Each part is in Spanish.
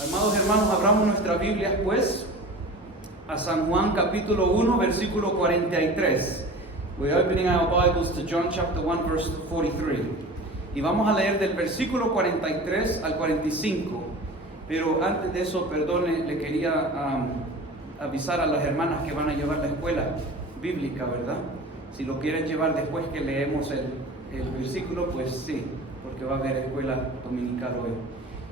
Amados hermanos, abramos nuestras Biblias pues a San Juan capítulo 1 versículo 43. We're opening our Bibles to John chapter 1 verse 43. Y vamos a leer del versículo 43 al 45. Pero antes de eso, perdone, le quería avisar a las hermanas que van a llevar la escuela bíblica, ¿verdad? Si lo quieren llevar después que leemos el versículo, pues sí, porque va a haber escuela dominical hoy.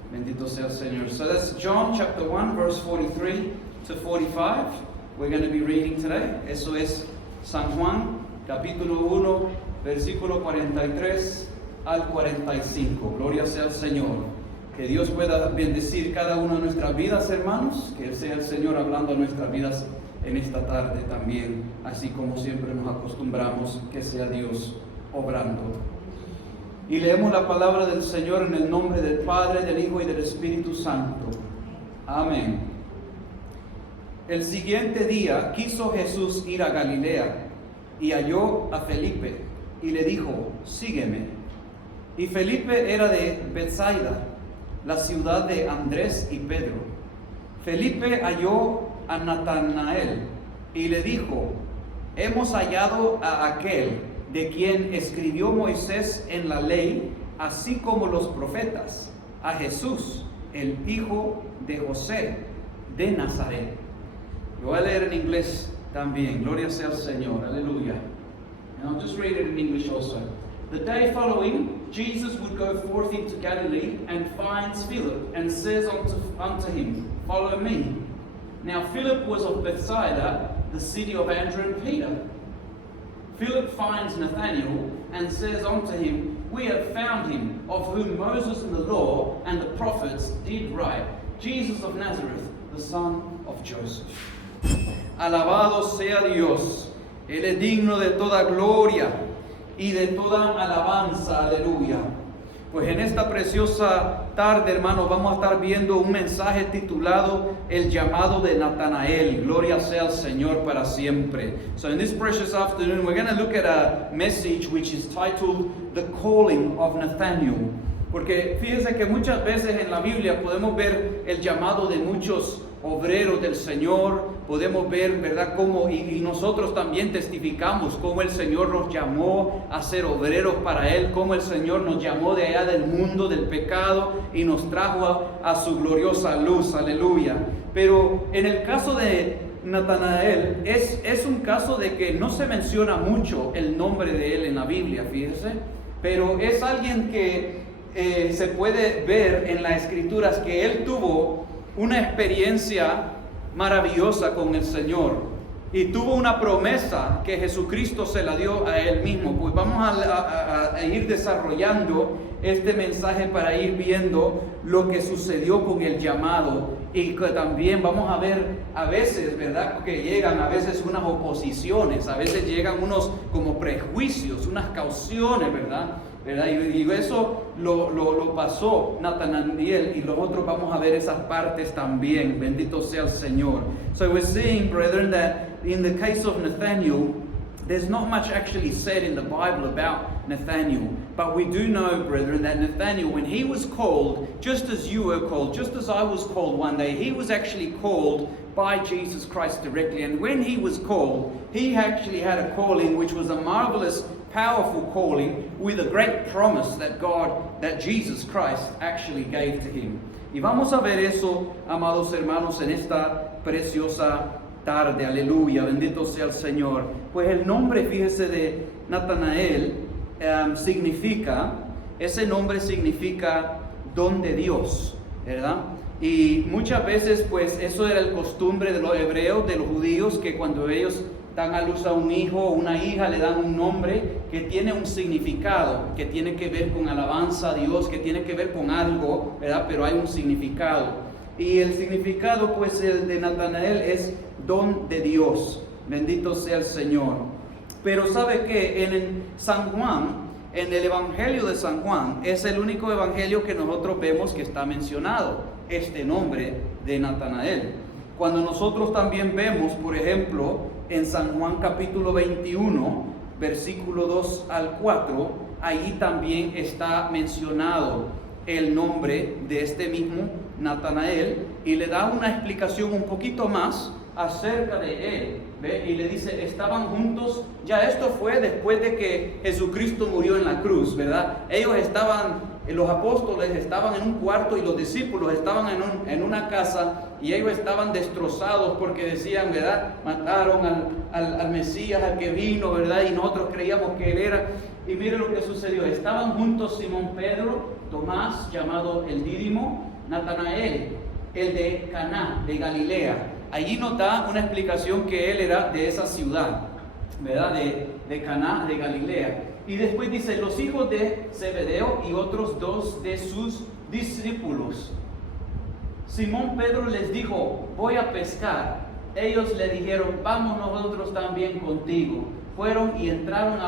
Bendito sea el Señor. So that's John chapter 1 verse 43 to 45. We're going to be reading today. Eso es San Juan capítulo 1 versículo 43 al 45. Gloria sea al Señor. Que Dios pueda bendecir cada una de nuestras vidas, hermanos. Que sea el Señor hablando a nuestras vidas en esta tarde también, así como siempre nos acostumbramos, que sea Dios obrando. Y leemos la palabra del Señor en el nombre del Padre, del Hijo y del Espíritu Santo. Amén. El siguiente día quiso Jesús ir a Galilea y halló a Felipe y le dijo: sígueme. Y Felipe era de Betsaida, la ciudad de Andrés y Pedro. Felipe halló a Natanael y le dijo: hemos hallado a aquel de quien escribió Moisés en la ley, así como los profetas, a Jesús, el hijo de José de Nazaret. Lo voy a leer en inglés también. Gloria sea al Señor. Aleluya. And I'll just read it in English also. The day following, Jesus would go forth into Galilee and finds Philip and says unto him, follow me. Now Philip was of Bethsaida, the city of Andrew and Peter. Philip finds Nathanael and says unto him, we have found him, of whom Moses in the law and the prophets did write, Jesus of Nazareth, the son of Joseph. Alabado sea Dios, Él es digno de toda gloria y de toda alabanza, aleluya. Pues en esta preciosa tarde, hermanos, vamos a estar viendo un mensaje titulado El llamado de Natanael. Gloria sea al Señor para siempre. So in this precious afternoon, we're going to look at a message which is titled The Calling of Nathanael. Porque fíjense que muchas veces en la Biblia podemos ver el llamado de muchos obreros del Señor, podemos ver, ¿verdad?, cómo, y nosotros también testificamos cómo el Señor nos llamó a ser obreros para Él, cómo el Señor nos llamó de allá del mundo, del pecado, y nos trajo a su gloriosa luz, aleluya. Pero en el caso de Natanael, es un caso de que no se menciona mucho el nombre de él en la Biblia, fíjense, pero es alguien que se puede ver en las Escrituras que él tuvo una experiencia maravillosa con el Señor y tuvo una promesa que Jesucristo se la dio a él mismo. Pues vamos a ir desarrollando este mensaje para ir viendo lo que sucedió con el llamado, y que también vamos a ver a veces, ¿verdad?, que llegan a veces unas oposiciones, a veces llegan unos como prejuicios, unas cauciones, ¿verdad? Y eso lo pasó Natanael, y nosotros vamos a ver esas partes también. Bendito sea el Señor. So we're seeing, brethren, that in the case of Nathanael, there's not much actually said in the Bible about Nathanael. But we do know, brethren, that Nathanael, when he was called, just as you were called, just as I was called one day, he was actually called by Jesus Christ directly. And when he was called, he actually had a calling which was a marvelous, powerful calling with a great promise that Jesus Christ actually gave to him. Y vamos a ver eso, amados hermanos, en esta preciosa tarde. Aleluya, bendito sea el Señor. Pues el nombre, fíjese, de Natanael ese nombre significa don de Dios, ¿verdad? Y muchas veces, pues, eso era el costumbre de los hebreos, de los judíos, que cuando ellos dan a luz a un hijo o una hija, le dan un nombre que tiene un significado, que tiene que ver con alabanza a Dios, que tiene que ver con algo, ¿verdad? Pero hay un significado. Y el significado, pues, el de Natanael es don de Dios. Bendito sea el Señor. Pero ¿sabe qué? En San Juan, en el Evangelio de San Juan, es el único evangelio que nosotros vemos que está mencionado este nombre de Natanael. Cuando nosotros también vemos, por ejemplo, en San Juan capítulo 21, versículo 2 al 4, ahí también está mencionado el nombre de este mismo Natanael y le da una explicación un poquito más acerca de él, ¿ve? Y le dice, estaban juntos, ya esto fue después de que Jesucristo murió en la cruz, ¿verdad? Ellos estaban, los apóstoles estaban en un cuarto y los discípulos estaban en una casa y ellos estaban destrozados porque decían, ¿verdad? Mataron al Mesías, al que vino, ¿verdad? Y nosotros creíamos que él era. Y mire lo que sucedió, estaban juntos Simón Pedro, Tomás, llamado el Dídimo, Natanael, el de Caná, de Galilea. Allí nos da una explicación que él era de esa ciudad, ¿verdad? De Caná, de Galilea. Y después dice, los hijos de Zebedeo y otros dos de sus discípulos. Simón Pedro les dijo, voy a pescar. Ellos le dijeron, vamos nosotros también contigo. Fueron y entraron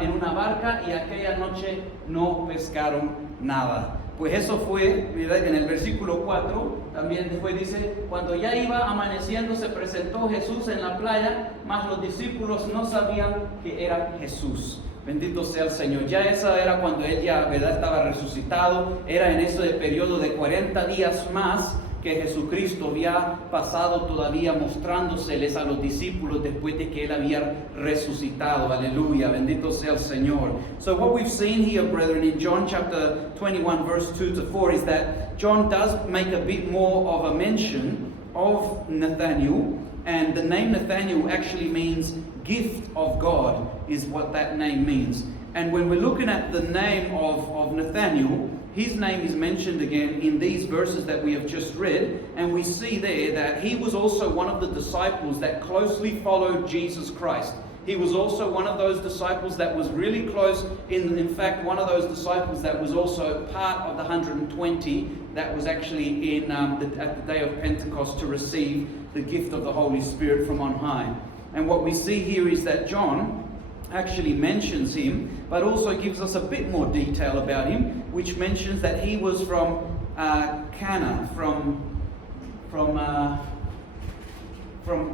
en una barca y aquella noche no pescaron nada. Pues eso fue, ¿verdad? En el versículo 4, también después dice, cuando ya iba amaneciendo se presentó Jesús en la playa, mas los discípulos no sabían que era Jesús. Bendito sea el Señor. Ya esa era cuando él ya, ¿verdad?, estaba resucitado. Era en ese periodo de 40 días más que Jesucristo había pasado todavía mostrándoseles a los discípulos después de que él había resucitado. Aleluya, bendito sea el Señor. So what we've seen here, brethren, in John chapter 21 verse 2 to 4 is that John does make a bit more of a mention of Nathanael, and the name Nathanael actually means gift of God is what that name means. And when we're looking at the name of Nathanael, his name is mentioned again in these verses that we have just read, and we see there that he was also one of the disciples that closely followed Jesus Christ. He was also one of those disciples that was really close, in fact, one of those disciples that was also part of the 120 that was actually at the day of Pentecost to receive the gift of the Holy Spirit from on high. And what we see here is that John actually mentions him, but also gives us a bit more detail about him, which mentions that he was from Cana, from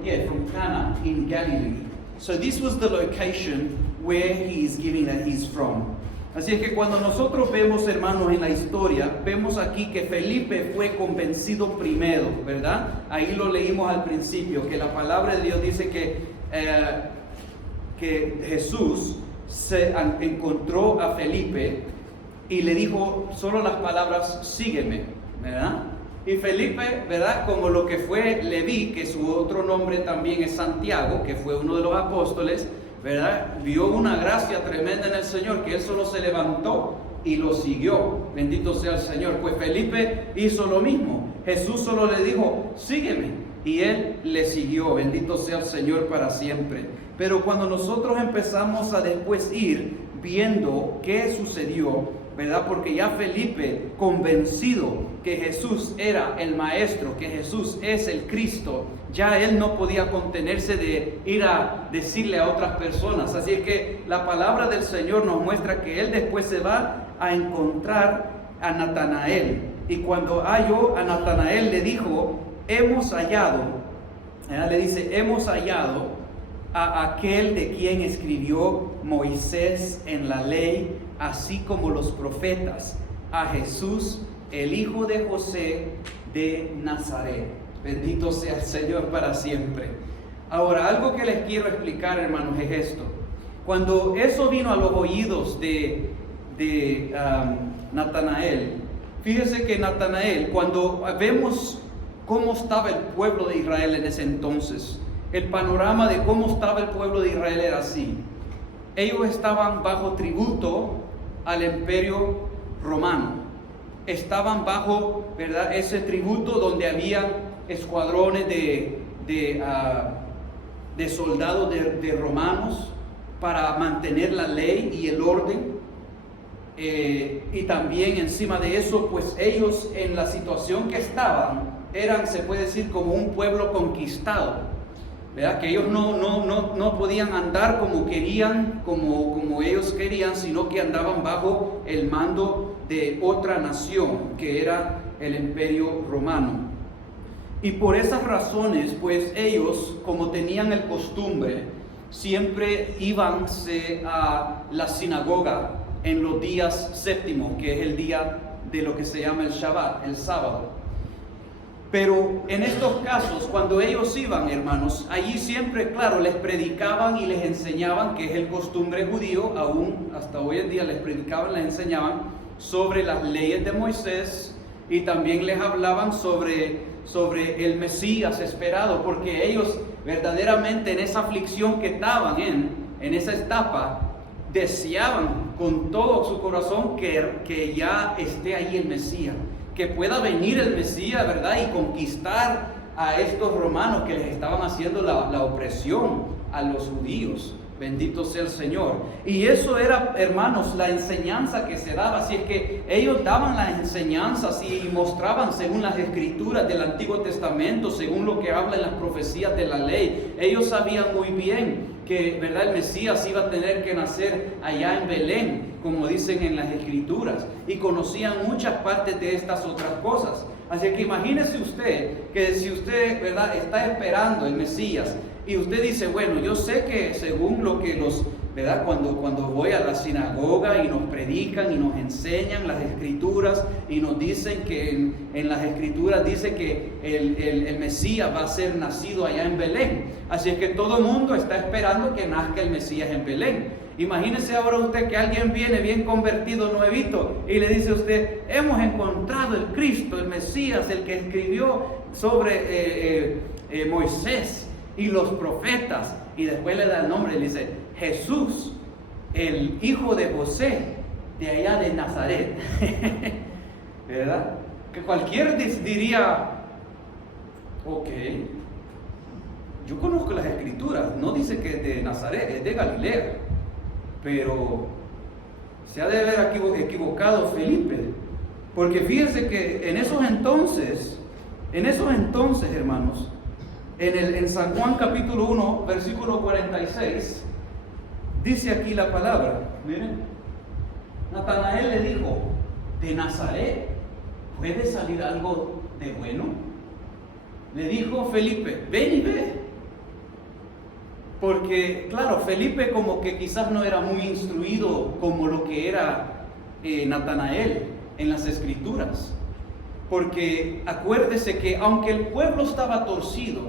Cana in Galilee. So this was the location where he is giving that he's from. Así es que cuando nosotros vemos, hermanos, en la historia, vemos aquí que Felipe fue convencido primero, ¿verdad? Ahí lo leímos al principio, que la palabra de Dios dice que Jesús se encontró a Felipe y le dijo solo las palabras, sígueme, ¿verdad? Y Felipe, ¿verdad? Como lo que fue Leví, que su otro nombre también es Santiago, que fue uno de los apóstoles, ¿verdad? Vio una gracia tremenda en el Señor, que él solo se levantó y lo siguió. Bendito sea el Señor. Pues Felipe hizo lo mismo. Jesús solo le dijo, sígueme. Y él le siguió. Bendito sea el Señor para siempre. Pero cuando nosotros empezamos a después ir viendo qué sucedió, ¿verdad? Porque ya Felipe, convencido que Jesús era el Maestro, que Jesús es el Cristo, ya él no podía contenerse de ir a decirle a otras personas. Así es que la palabra del Señor nos muestra que él después se va a encontrar a Natanael. Y cuando halló a Natanael le dijo, hemos hallado, le dice, hemos hallado a aquel de quien escribió Moisés en la ley, así como los profetas, a Jesús, el hijo de José de Nazaret. Bendito sea el Señor para siempre. Ahora, algo que les quiero explicar, hermanos, es esto. Cuando eso vino a los oídos de Natanael, fíjese que Natanael, cuando vemos cómo estaba el pueblo de Israel en ese entonces, el panorama de cómo estaba el pueblo de Israel era así. Ellos estaban bajo tributo al imperio romano. Estaban bajo, ¿verdad?, ese tributo donde había escuadrones de soldados de romanos para mantener la ley y el orden. Y también encima de eso, pues ellos en la situación que estaban, eran, se puede decir, como un pueblo conquistado. ¿Verdad? Que ellos no podían andar como querían, como ellos querían, sino que andaban bajo el mando de otra nación, que era el imperio romano. Y por esas razones, pues ellos, como tenían el costumbre, siempre íbanse a la sinagoga en los días séptimos, que es el día de lo que se llama el Shabbat, el sábado. Pero en estos casos, cuando ellos iban, hermanos, allí siempre, claro, les predicaban y les enseñaban, que es el costumbre judío, aún hasta hoy en día les predicaban, les enseñaban sobre las leyes de Moisés, y también les hablaban sobre el Mesías esperado, porque ellos verdaderamente en esa aflicción que estaban en esa etapa, deseaban con todo su corazón que ya esté ahí el Mesías, que pueda venir el Mesías, ¿verdad? Y conquistar a estos romanos que les estaban haciendo la opresión a los judíos. Bendito sea el Señor. Y eso era, hermanos, la enseñanza que se daba. Así es que ellos daban las enseñanzas y mostraban según las escrituras del Antiguo Testamento, según lo que habla en las profecías de la ley. Ellos sabían muy bien que, ¿verdad?, el Mesías iba a tener que nacer allá en Belén, como dicen en las escrituras, y conocían muchas partes de estas otras cosas. Así que imagínese usted que si usted, ¿verdad?, está esperando el Mesías, y usted dice, bueno, yo sé que según lo que ¿verdad?, cuando voy a la sinagoga y nos predican y nos enseñan las escrituras y nos dicen que en las escrituras dice que el Mesías va a ser nacido allá en Belén. Así es que todo el mundo está esperando que nazca el Mesías en Belén. Imagínese ahora usted que alguien viene bien convertido, nuevito, y le dice a usted, hemos encontrado el Cristo, el Mesías, el que escribió sobre Moisés y los profetas, y después le da el nombre y le dice, Jesús, el hijo de José, de allá de Nazaret. ¿Verdad? Que cualquiera diría, ok, yo conozco las escrituras, no dice que es de Nazaret, es de Galilea, pero se ha de haber equivocado Felipe, porque fíjense que en esos entonces, hermanos, en San Juan capítulo 1, versículo 46, dice aquí la palabra, miren, Natanael le dijo, ¿de Nazaret puede salir algo de bueno? Le dijo Felipe, ven y ve. Porque, claro, Felipe como que quizás no era muy instruido como lo que era Natanael en las escrituras. Porque acuérdese que aunque el pueblo estaba torcido,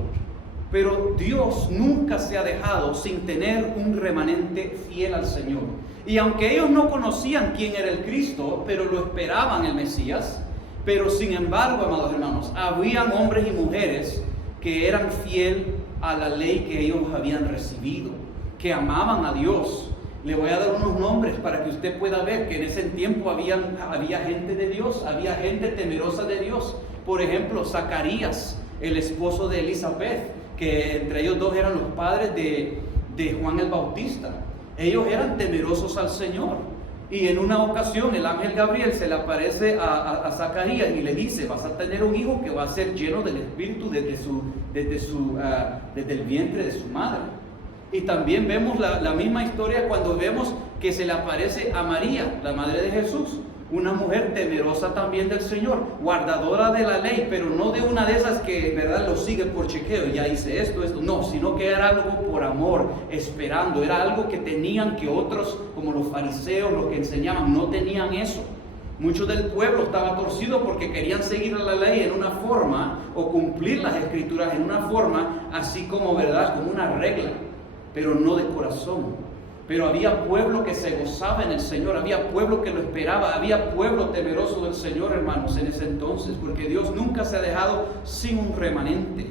pero Dios nunca se ha dejado sin tener un remanente fiel al Señor. Y aunque ellos no conocían quién era el Cristo, pero lo esperaban el Mesías, pero sin embargo, amados hermanos, habían hombres y mujeres que eran fieles a la ley que ellos habían recibido, que amaban a Dios. Le voy a dar unos nombres para que usted pueda ver que en ese tiempo había gente de Dios, había gente temerosa de Dios. Por ejemplo, Zacarías, el esposo de Elizabeth, que entre ellos dos eran los padres de Juan el Bautista. Ellos eran temerosos al Señor. Y en una ocasión el ángel Gabriel se le aparece a Zacarías y le dice, vas a tener un hijo que va a ser lleno del Espíritu desde el vientre de su madre. Y también vemos la misma historia cuando vemos que se le aparece a María, la madre de Jesús, una mujer temerosa también del Señor, guardadora de la ley, pero no de una de esas que, ¿verdad?, lo sigue por chequeo, ya hice esto, no, sino que era algo por amor, esperando, era algo que tenían que otros, como los fariseos, los que enseñaban, no tenían eso. Mucho del pueblo estaba torcido porque querían seguir la ley en una forma, o cumplir las escrituras en una forma, así como, ¿verdad?, como una regla, pero no de corazón. Pero había pueblo que se gozaba en el Señor, había pueblo que lo esperaba, había pueblo temeroso del Señor, hermanos, en ese entonces, porque Dios nunca se ha dejado sin un remanente.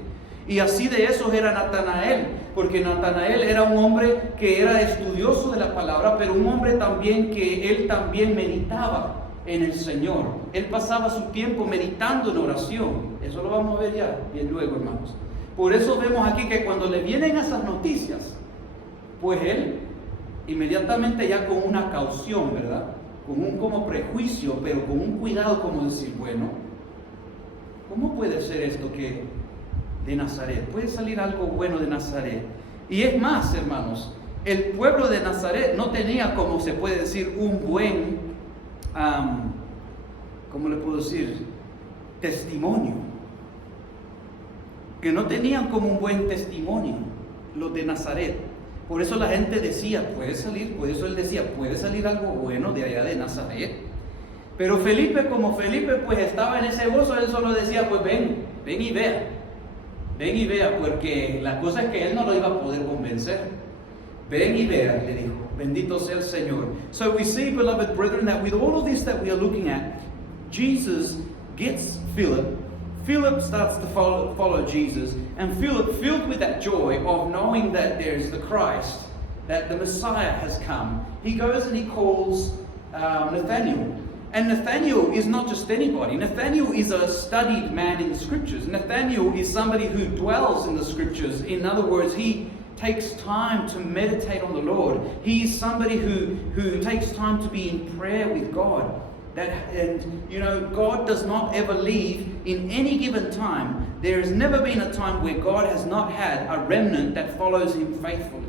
Y así de esos era Natanael, porque Natanael era un hombre que era estudioso de la palabra, pero un hombre también que él también meditaba en el Señor. Él pasaba su tiempo meditando en oración. Eso lo vamos a ver ya bien luego, hermanos. Por eso vemos aquí que cuando le vienen esas noticias, pues él inmediatamente ya con una caución, ¿verdad?, con un como prejuicio, pero con un cuidado, como decir, bueno, ¿cómo puede ser esto que de Nazaret? ¿Puede salir algo bueno de Nazaret? Y es más, hermanos, el pueblo de Nazaret no tenía, como se puede decir, un buen, ¿cómo le puedo decir?, testimonio. Que no tenían como un buen testimonio los de Nazaret. Por eso la gente decía, puede salir, por eso él decía, puede salir algo bueno de allá de Nazaret. Pero Felipe, como Felipe pues estaba en ese gozo, él solo decía, pues ven, ven y vea. Ven y vea, porque la cosa es que él no lo iba a poder convencer. Ven y vea, le dijo. Bendito sea el Señor. So we see, beloved brethren, that with all of this that we are looking at, Jesus gets Philip. Philip starts to follow Jesus. And Philip, filled with that joy of knowing that there's the Christ, that the Messiah has come, he goes and he calls Nathanael. And Nathanael is not just anybody. Nathanael is a studied man in the Scriptures. Nathanael is somebody who dwells in the Scriptures. In other words, he takes time to meditate on the Lord. He is somebody who takes time to be in prayer with God. God does not ever leave in any given time. There has never been a time where God has not had a remnant that follows him faithfully.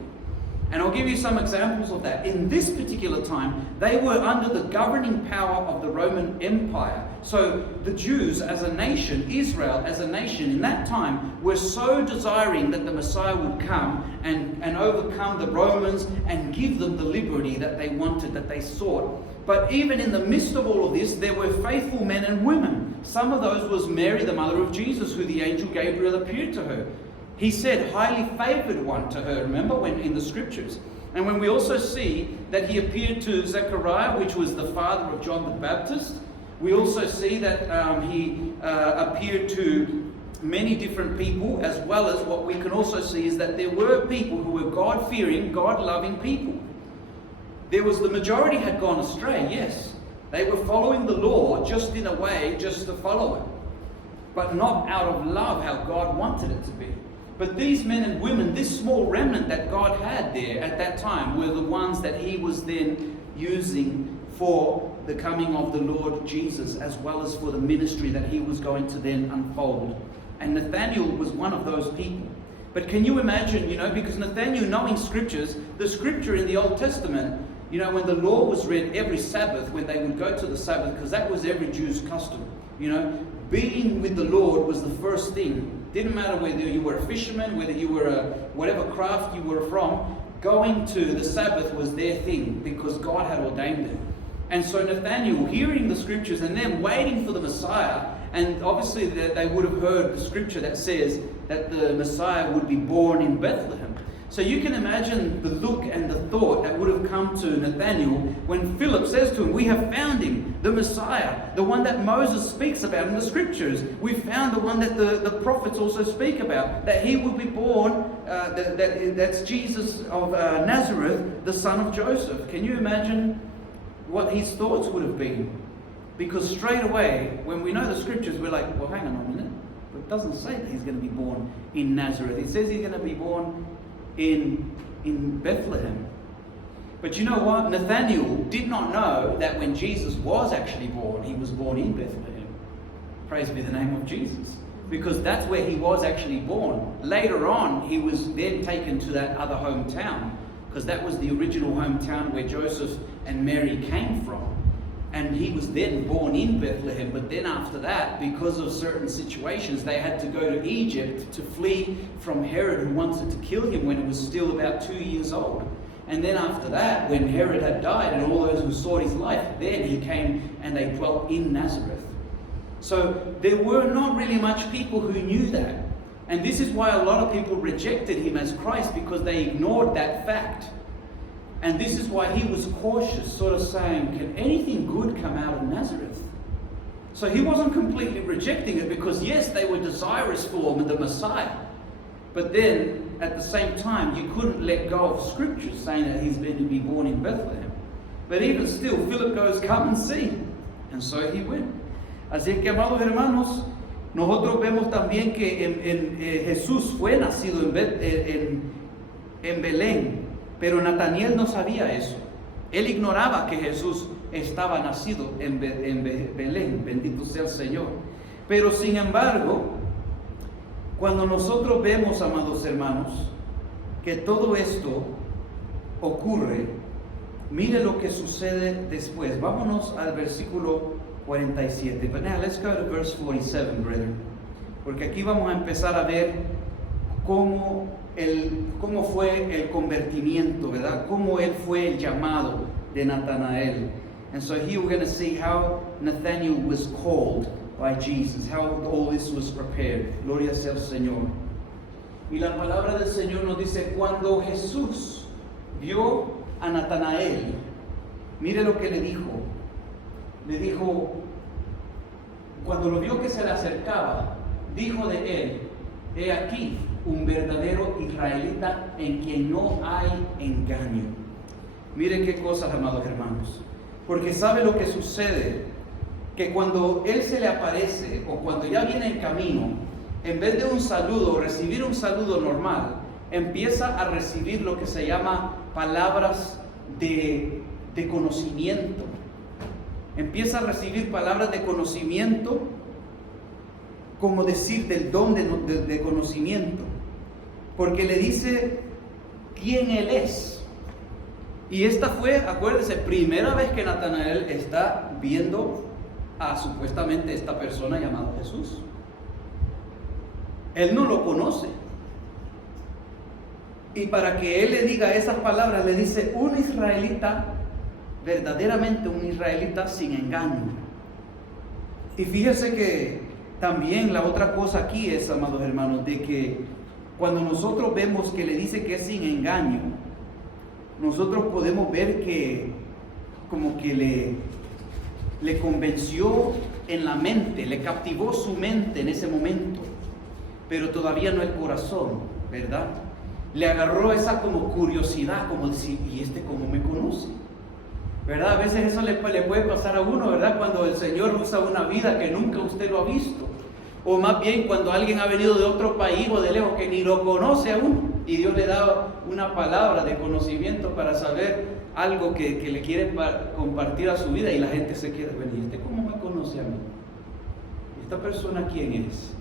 And I'll give you some examples of that. In this particular time, they were under the governing power of the Roman Empire. So the Jews as a nation, Israel as a nation in that time, were so desiring that the Messiah would come and overcome the Romans and give them the liberty that they wanted, that they sought. But even in the midst of all of this, there were faithful men and women. Some of those was Mary, the mother of Jesus, who the angel Gabriel appeared to her. He said, highly favored one to her, remember, when in the Scriptures. And when we also see that he appeared to Zechariah, which was the father of John the Baptist, we also see that he appeared to many different people, as well as what we can also see is that there were people who were God-fearing, God-loving people. There was the majority had gone astray, yes. They were following the law just in a way, just to follow it. But not out of love, how God wanted it to be. But these men and women, this small remnant that God had there at that time, were the ones that he was then using for the coming of the Lord Jesus, as well as for the ministry that he was going to then unfold. And Nathanael was one of those people. But can you imagine, because Nathanael, knowing Scriptures, the Scripture in the Old Testament, when the law was read every Sabbath, when they would go to the Sabbath, because that was every Jew's custom, being with the Lord was the first thing. Didn't matter whether you were a fisherman, whether you were whatever craft you were from, going to the Sabbath was their thing, because God had ordained it. And so Nathanael, hearing the Scriptures and then waiting for the Messiah, and obviously they would have heard the Scripture that says that the Messiah would be born in Bethlehem. So you can imagine the look and the thought that would have come to Nathanael when Philip says to him, we have found him, the Messiah, the one that Moses speaks about in the Scriptures. We found the one that the prophets also speak about, that he will be born, that's Jesus of Nazareth, the son of Joseph. Can you imagine what his thoughts would have been? Because straight away, when we know the Scriptures, we're like, well, hang on a minute. It doesn't say that he's going to be born in Nazareth. It says he's going to be born in Bethlehem. But you know what? Nathanael did not know that when Jesus was actually born, he was born in Bethlehem. Praise be the name of Jesus. Because that's where he was actually born. Later on, he was then taken to that other hometown, because that was the original hometown where Joseph and Mary came from. And he was then born in Bethlehem. But then after that, because of certain situations, they had to go to Egypt to flee from Herod, who wanted to kill him when he was still about 2 years old. And then after that, when Herod had died and all those who sought his life, then he came and they dwelt in Nazareth. So there were not really much people who knew that. And this is why a lot of people rejected him as Christ, because they ignored that fact. And this is why he was cautious, sort of saying, can anything good come out of Nazareth? So he wasn't completely rejecting it, because yes, they were desirous for the Messiah. But then, at the same time, you couldn't let go of Scripture saying that he's going to be born in Bethlehem. But even still, Philip goes, come and see. And so he went. Así que, amados hermanos, nosotros vemos también que Jesús fue nacido en Belén. Pero Natanael no sabía eso. Él ignoraba que Jesús estaba nacido en Belén. Bendito sea el Señor. Pero sin embargo, cuando nosotros vemos, amados hermanos, que todo esto ocurre, mire lo que sucede después. Vámonos al versículo 47. But now let's go to verse 47, brethren. Porque aquí vamos a empezar a ver cómo fue el convertimiento, ¿verdad? Cómo él fue el llamado de Natanael. And so here we're going to see how Nathanael was called by Jesus, how all this was prepared. Gloria sea al Señor. Y la palabra del Señor nos dice, cuando Jesús vio a Natanael, mire lo que le dijo. Le dijo, cuando lo vio que se le acercaba, dijo de él, he aquí un verdadero israelita en quien no hay engaño. Mire qué cosas, amados hermanos. Porque sabe lo que sucede, que cuando él se le aparece o cuando ya viene en camino, en vez de un saludo, recibir un saludo normal, empieza a recibir lo que se llama palabras de conocimiento. Empieza a recibir palabras de conocimiento, como decir del don de conocimiento, porque le dice quién él es. Y esta fue, acuérdense, primera vez que Natanael está viendo a supuestamente esta persona llamada Jesús. Él no lo conoce. Y para que él le diga esas palabras, le dice un israelita, verdaderamente un israelita sin engaño. Y fíjese que también la otra cosa aquí es, amados hermanos, de que cuando nosotros vemos que le dice que es sin engaño, nosotros podemos ver que como que le convenció en la mente, le captivó su mente en ese momento, pero todavía no el corazón, ¿verdad? Le agarró esa como curiosidad, como decir, ¿y este cómo me conoce? ¿Verdad? A veces eso le puede pasar a uno, ¿verdad? Cuando el Señor usa una vida que nunca usted lo ha visto. O más bien cuando alguien ha venido de otro país o de lejos que ni lo conoce aún. Y Dios le da una palabra de conocimiento para saber algo que le quiere compartir a su vida. Y la gente se queda, bueno, ¿y este cómo me conoce a mí? ¿Esta persona quién es?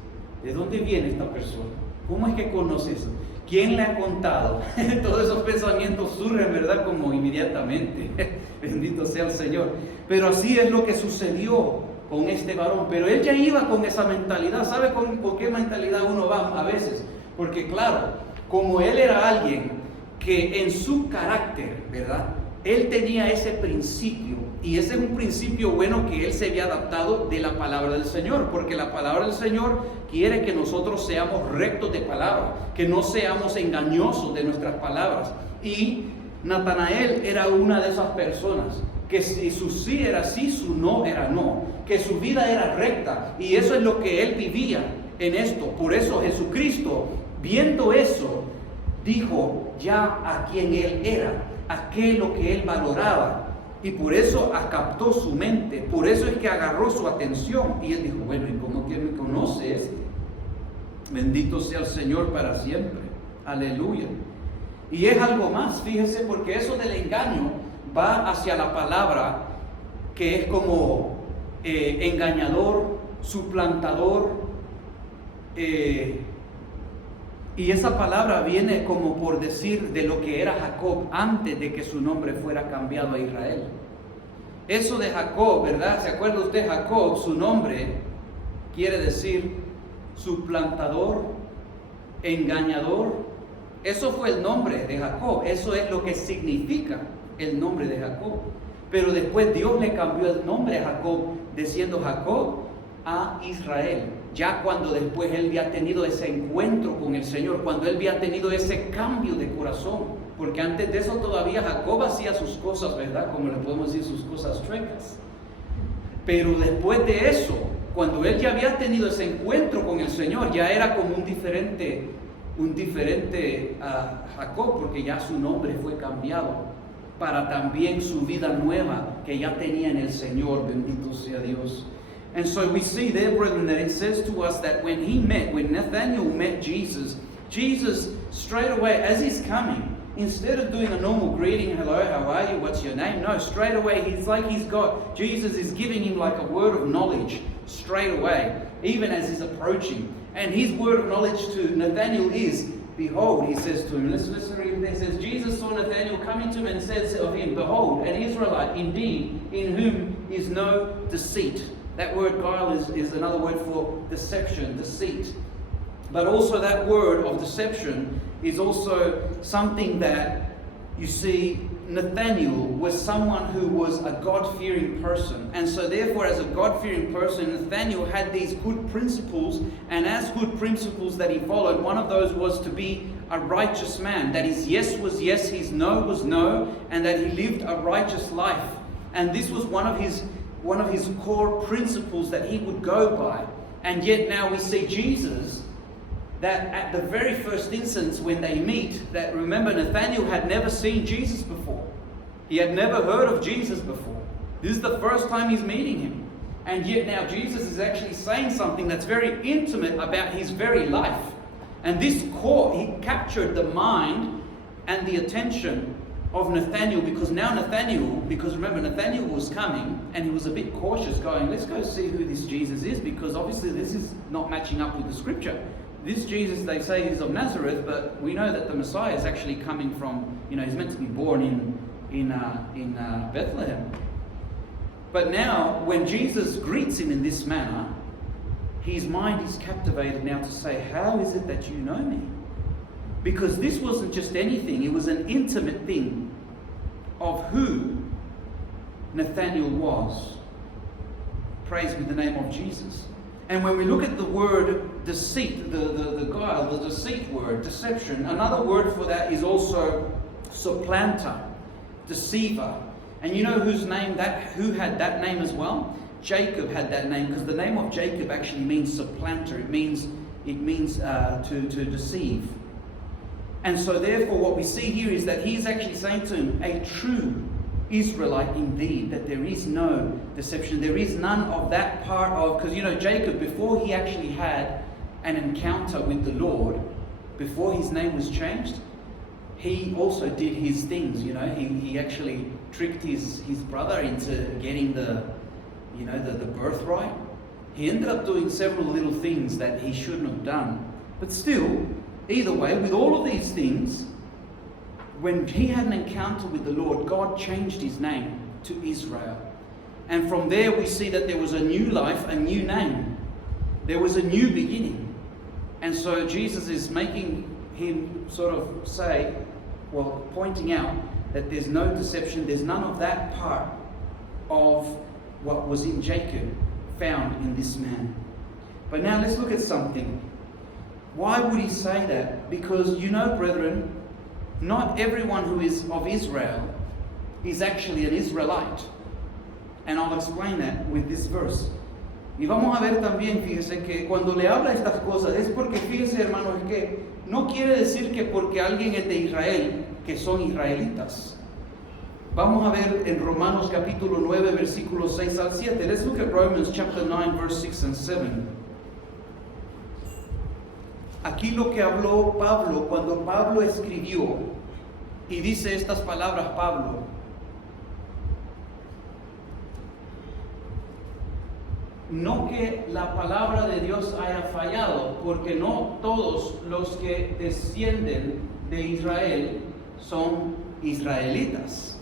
¿De dónde viene esta persona? ¿Cómo es que conoce eso? ¿Quién le ha contado? Todos esos pensamientos surgen, ¿verdad? Como inmediatamente. Bendito sea el Señor. Pero así es lo que sucedió con este varón. Pero él ya iba con esa mentalidad. ¿Sabe con qué mentalidad uno va a veces? Porque claro, como él era alguien que en su carácter, ¿verdad? Él tenía ese principio. Y ese es un principio bueno que él se había adaptado de la palabra del Señor. Porque la palabra del Señor quiere que nosotros seamos rectos de palabra, que no seamos engañosos de nuestras palabras. Y Natanael era una de esas personas que si su sí era sí, su no era no, que su vida era recta, y eso es lo que él vivía en esto. Por eso Jesucristo, viendo eso, dijo ya a quién él era, a qué es lo que él valoraba. Y por eso captó su mente, por eso es que agarró su atención. Y él dijo, bueno, ¿y cómo que me conoce este? Bendito sea el Señor para siempre. Aleluya. Y es algo más, fíjese, porque eso del engaño va hacia la palabra que es como engañador, suplantador. Y esa palabra viene como por decir de lo que era Jacob antes de que su nombre fuera cambiado a Israel. Eso de Jacob, ¿verdad? ¿Se acuerda usted? Jacob, su nombre quiere decir suplantador, engañador. Eso fue el nombre de Jacob. Eso es lo que significa el nombre de Jacob. Pero después Dios le cambió el nombre a Jacob, diciendo Jacob a Israel. Ya cuando después él había tenido ese encuentro con el Señor, cuando él había tenido ese cambio de corazón, porque antes de eso todavía Jacob hacía sus cosas, ¿verdad? Como le podemos decir, sus cosas chuecas. Pero después de eso, cuando él ya había tenido ese encuentro con el Señor, ya era como un diferente Jacob, porque ya su nombre fue cambiado para también su vida nueva que ya tenía en el Señor. Bendito sea Dios. And so we see there, brethren, that it says to us that when Nathanael met Jesus straight away, as he's coming, instead of doing a normal greeting, hello, how are you, what's your name? No, straight away, Jesus is giving him like a word of knowledge straight away, even as he's approaching. And his word of knowledge to Nathanael is, behold, he says to him, listen to read there, it says, Jesus saw Nathanael coming to him and says of him, behold, an Israelite indeed, in whom is no deceit. That word guile is another word for deception, deceit. But also that word of deception is also something that you see Nathanael was someone who was a God-fearing person. And so therefore, as a God-fearing person, Nathanael had these good principles, and as good principles that he followed, one of those was to be a righteous man. That his yes was yes, his no was no, and that he lived a righteous life. And this was one of his core principles that he would go by. And yet now we see Jesus, that at the very first instance when they meet, that remember Nathanael had never seen Jesus before. He had never heard of Jesus before. This is the first time he's meeting him. And yet now Jesus is actually saying something that's very intimate about his very life. And this he captured the mind and the attention of Nathanael, because remember Nathanael was coming and he was a bit cautious, going, let's go see who this Jesus is, because obviously this is not matching up with the scripture. This Jesus, they say, is of Nazareth, but we know that the Messiah is actually coming from, he's meant to be born in Bethlehem. But now, when Jesus greets him in this manner, his mind is captivated now to say, how is it that you know me? Because this wasn't just anything, it was an intimate thing of who Nathanael was. Praise be the name of Jesus. And when we look at the word deceit, the guile, the deceit word, deception, another word for that is also supplanter, deceiver. And you know who had that name as well? Jacob had that name, because the name of Jacob actually means supplanter. It means to deceive. And so therefore what we see here is that he's actually saying to him, a true Israelite indeed, that there is no deception. There is none of that part of, because Jacob, before he actually had an encounter with the Lord, before his name was changed, he also did his things. He actually tricked his brother into getting the birthright. He ended up doing several little things that he shouldn't have done. But still, either way, with all of these things, when he had an encounter with the Lord, God changed his name to Israel. And from there we see that there was a new life, a new name. There was a new beginning. And so Jesus is making him sort of say, pointing out that there's no deception, there's none of that part of what was in Jacob found in this man. But now let's look at something. Why would he say that? Because brethren, not everyone who is of Israel is actually an Israelite. And I'll explain that with this verse. Y vamos a ver también, fíjese, que cuando le habla estas cosas es porque, fíjese hermanos, que no quiere decir que porque alguien es de Israel, que son israelitas. Vamos a ver en Romanos capítulo 9, versículos 6 al 7. Let's look at Romans chapter 9, verse 6 and 7. Aquí lo que habló Pablo cuando Pablo escribió, y dice estas palabras Pablo: no que la palabra de Dios haya fallado, porque no todos los que descienden de Israel son israelitas,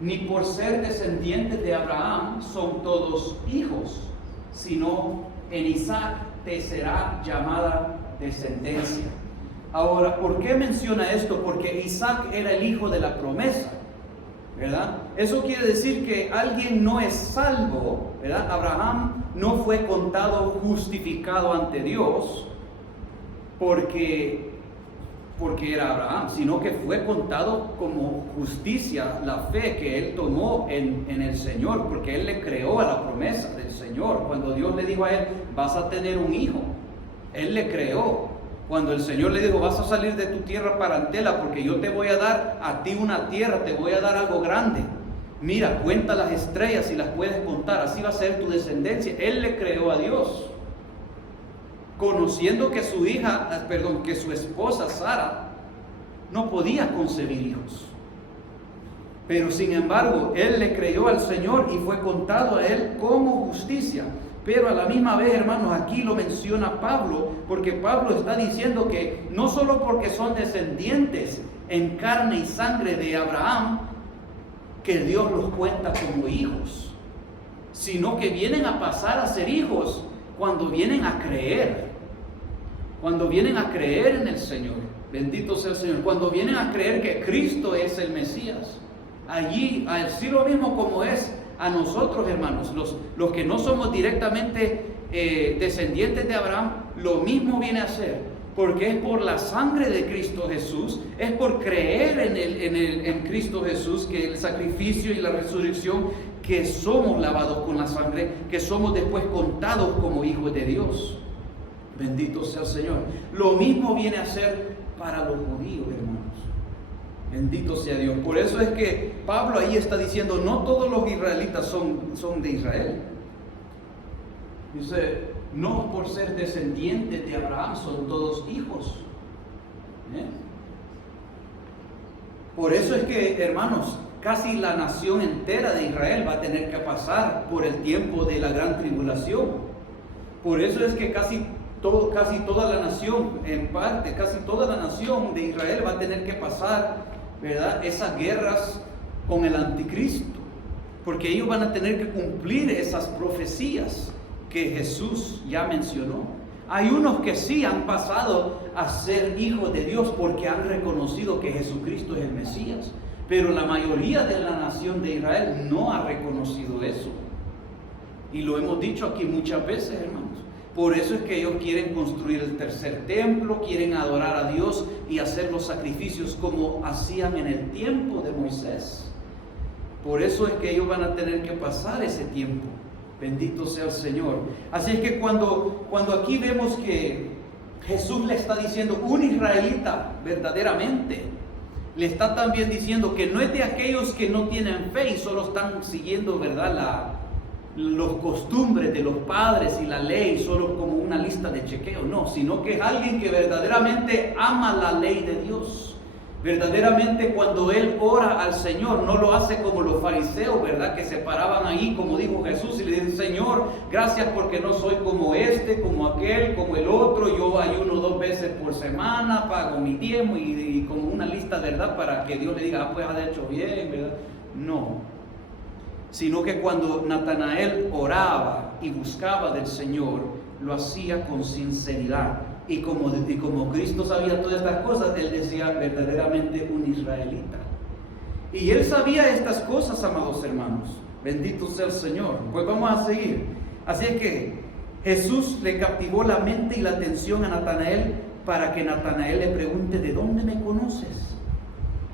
ni por ser descendientes de Abraham son todos hijos, sino en Isaac te será llamada descendencia. Ahora, ¿por qué menciona esto? Porque Isaac era el hijo de la promesa, ¿verdad? Eso quiere decir que alguien no es salvo, ¿verdad? Abraham no fue contado justificado ante Dios porque era Abraham, sino que fue contado como justicia la fe que él tomó en el Señor, porque él le creó a la promesa del Señor. Cuando Dios le dijo a él, vas a tener un hijo, él le creó. Cuando el Señor le dijo, vas a salir de tu tierra parentela, porque yo te voy a dar a ti una tierra, te voy a dar algo grande. Mira, cuenta las estrellas si las puedes contar, así va a ser tu descendencia. Él le creó a Dios, conociendo que que su esposa Sara no podía concebir hijos. Pero sin embargo, él le creyó al Señor y fue contado a él como justicia. Pero a la misma vez, hermanos, aquí lo menciona Pablo, porque Pablo está diciendo que no solo porque son descendientes en carne y sangre de Abraham, que Dios los cuenta como hijos, sino que vienen a pasar a ser hijos cuando vienen a creer en el Señor. bendito sea el Señor, cuando vienen a creer que Cristo es el Mesías, allí, así lo mismo como es a nosotros, hermanos, los que no somos directamente descendientes de Abraham, lo mismo viene a ser. Porque es por la sangre de Cristo Jesús, es por creer en Cristo Jesús, que el sacrificio y la resurrección, que somos lavados con la sangre, que somos después contados como hijos de Dios. Bendito sea el Señor. Lo mismo viene a ser para los judíos, hermanos. Bendito sea Dios. Por eso es que Pablo ahí está diciendo, no todos los israelitas son de Israel. Dice, no por ser descendientes de Abraham son todos hijos. Por eso es que, hermanos, casi la nación entera de Israel va a tener que pasar por el tiempo de la gran tribulación. Por eso es que casi toda la nación, en parte, casi toda la nación de Israel va a tener que pasar, ¿verdad?, esas guerras con el anticristo. Porque ellos van a tener que cumplir esas profecías que Jesús ya mencionó. Hay unos que sí han pasado a ser hijos de Dios porque han reconocido que Jesucristo es el Mesías, pero la mayoría de la nación de Israel no ha reconocido eso. Y lo hemos dicho aquí muchas veces, hermanos. Por eso es que ellos quieren construir el tercer templo, quieren adorar a Dios y hacer los sacrificios como hacían en el tiempo de Moisés. Por eso es que ellos van a tener que pasar ese tiempo. Bendito sea el Señor. Así es que cuando aquí vemos que Jesús le está diciendo un israelita verdaderamente, le está también diciendo que no es de aquellos que no tienen fe y solo están siguiendo, ¿verdad?, los costumbres de los padres y la ley solo como una lista de chequeo, no, sino que es alguien que verdaderamente ama la ley de Dios. Verdaderamente cuando él ora al Señor, no lo hace como los fariseos, ¿verdad?, que se paraban ahí, como dijo Jesús, y le dicen, Señor, gracias porque no soy como este, como aquel, como el otro, yo ayuno 2 veces por semana, pago mi diezmo y como una lista, ¿verdad?, para que Dios le diga, pues has hecho bien, ¿verdad? No, sino que cuando Natanael oraba y buscaba del Señor, lo hacía con sinceridad. Y como Cristo sabía todas estas cosas, él decía verdaderamente un israelita. Y él sabía estas cosas, amados hermanos. Bendito sea el Señor. Pues vamos a seguir. Así es que Jesús le captivó la mente y la atención a Natanael para que Natanael le pregunte, ¿de dónde me conoces?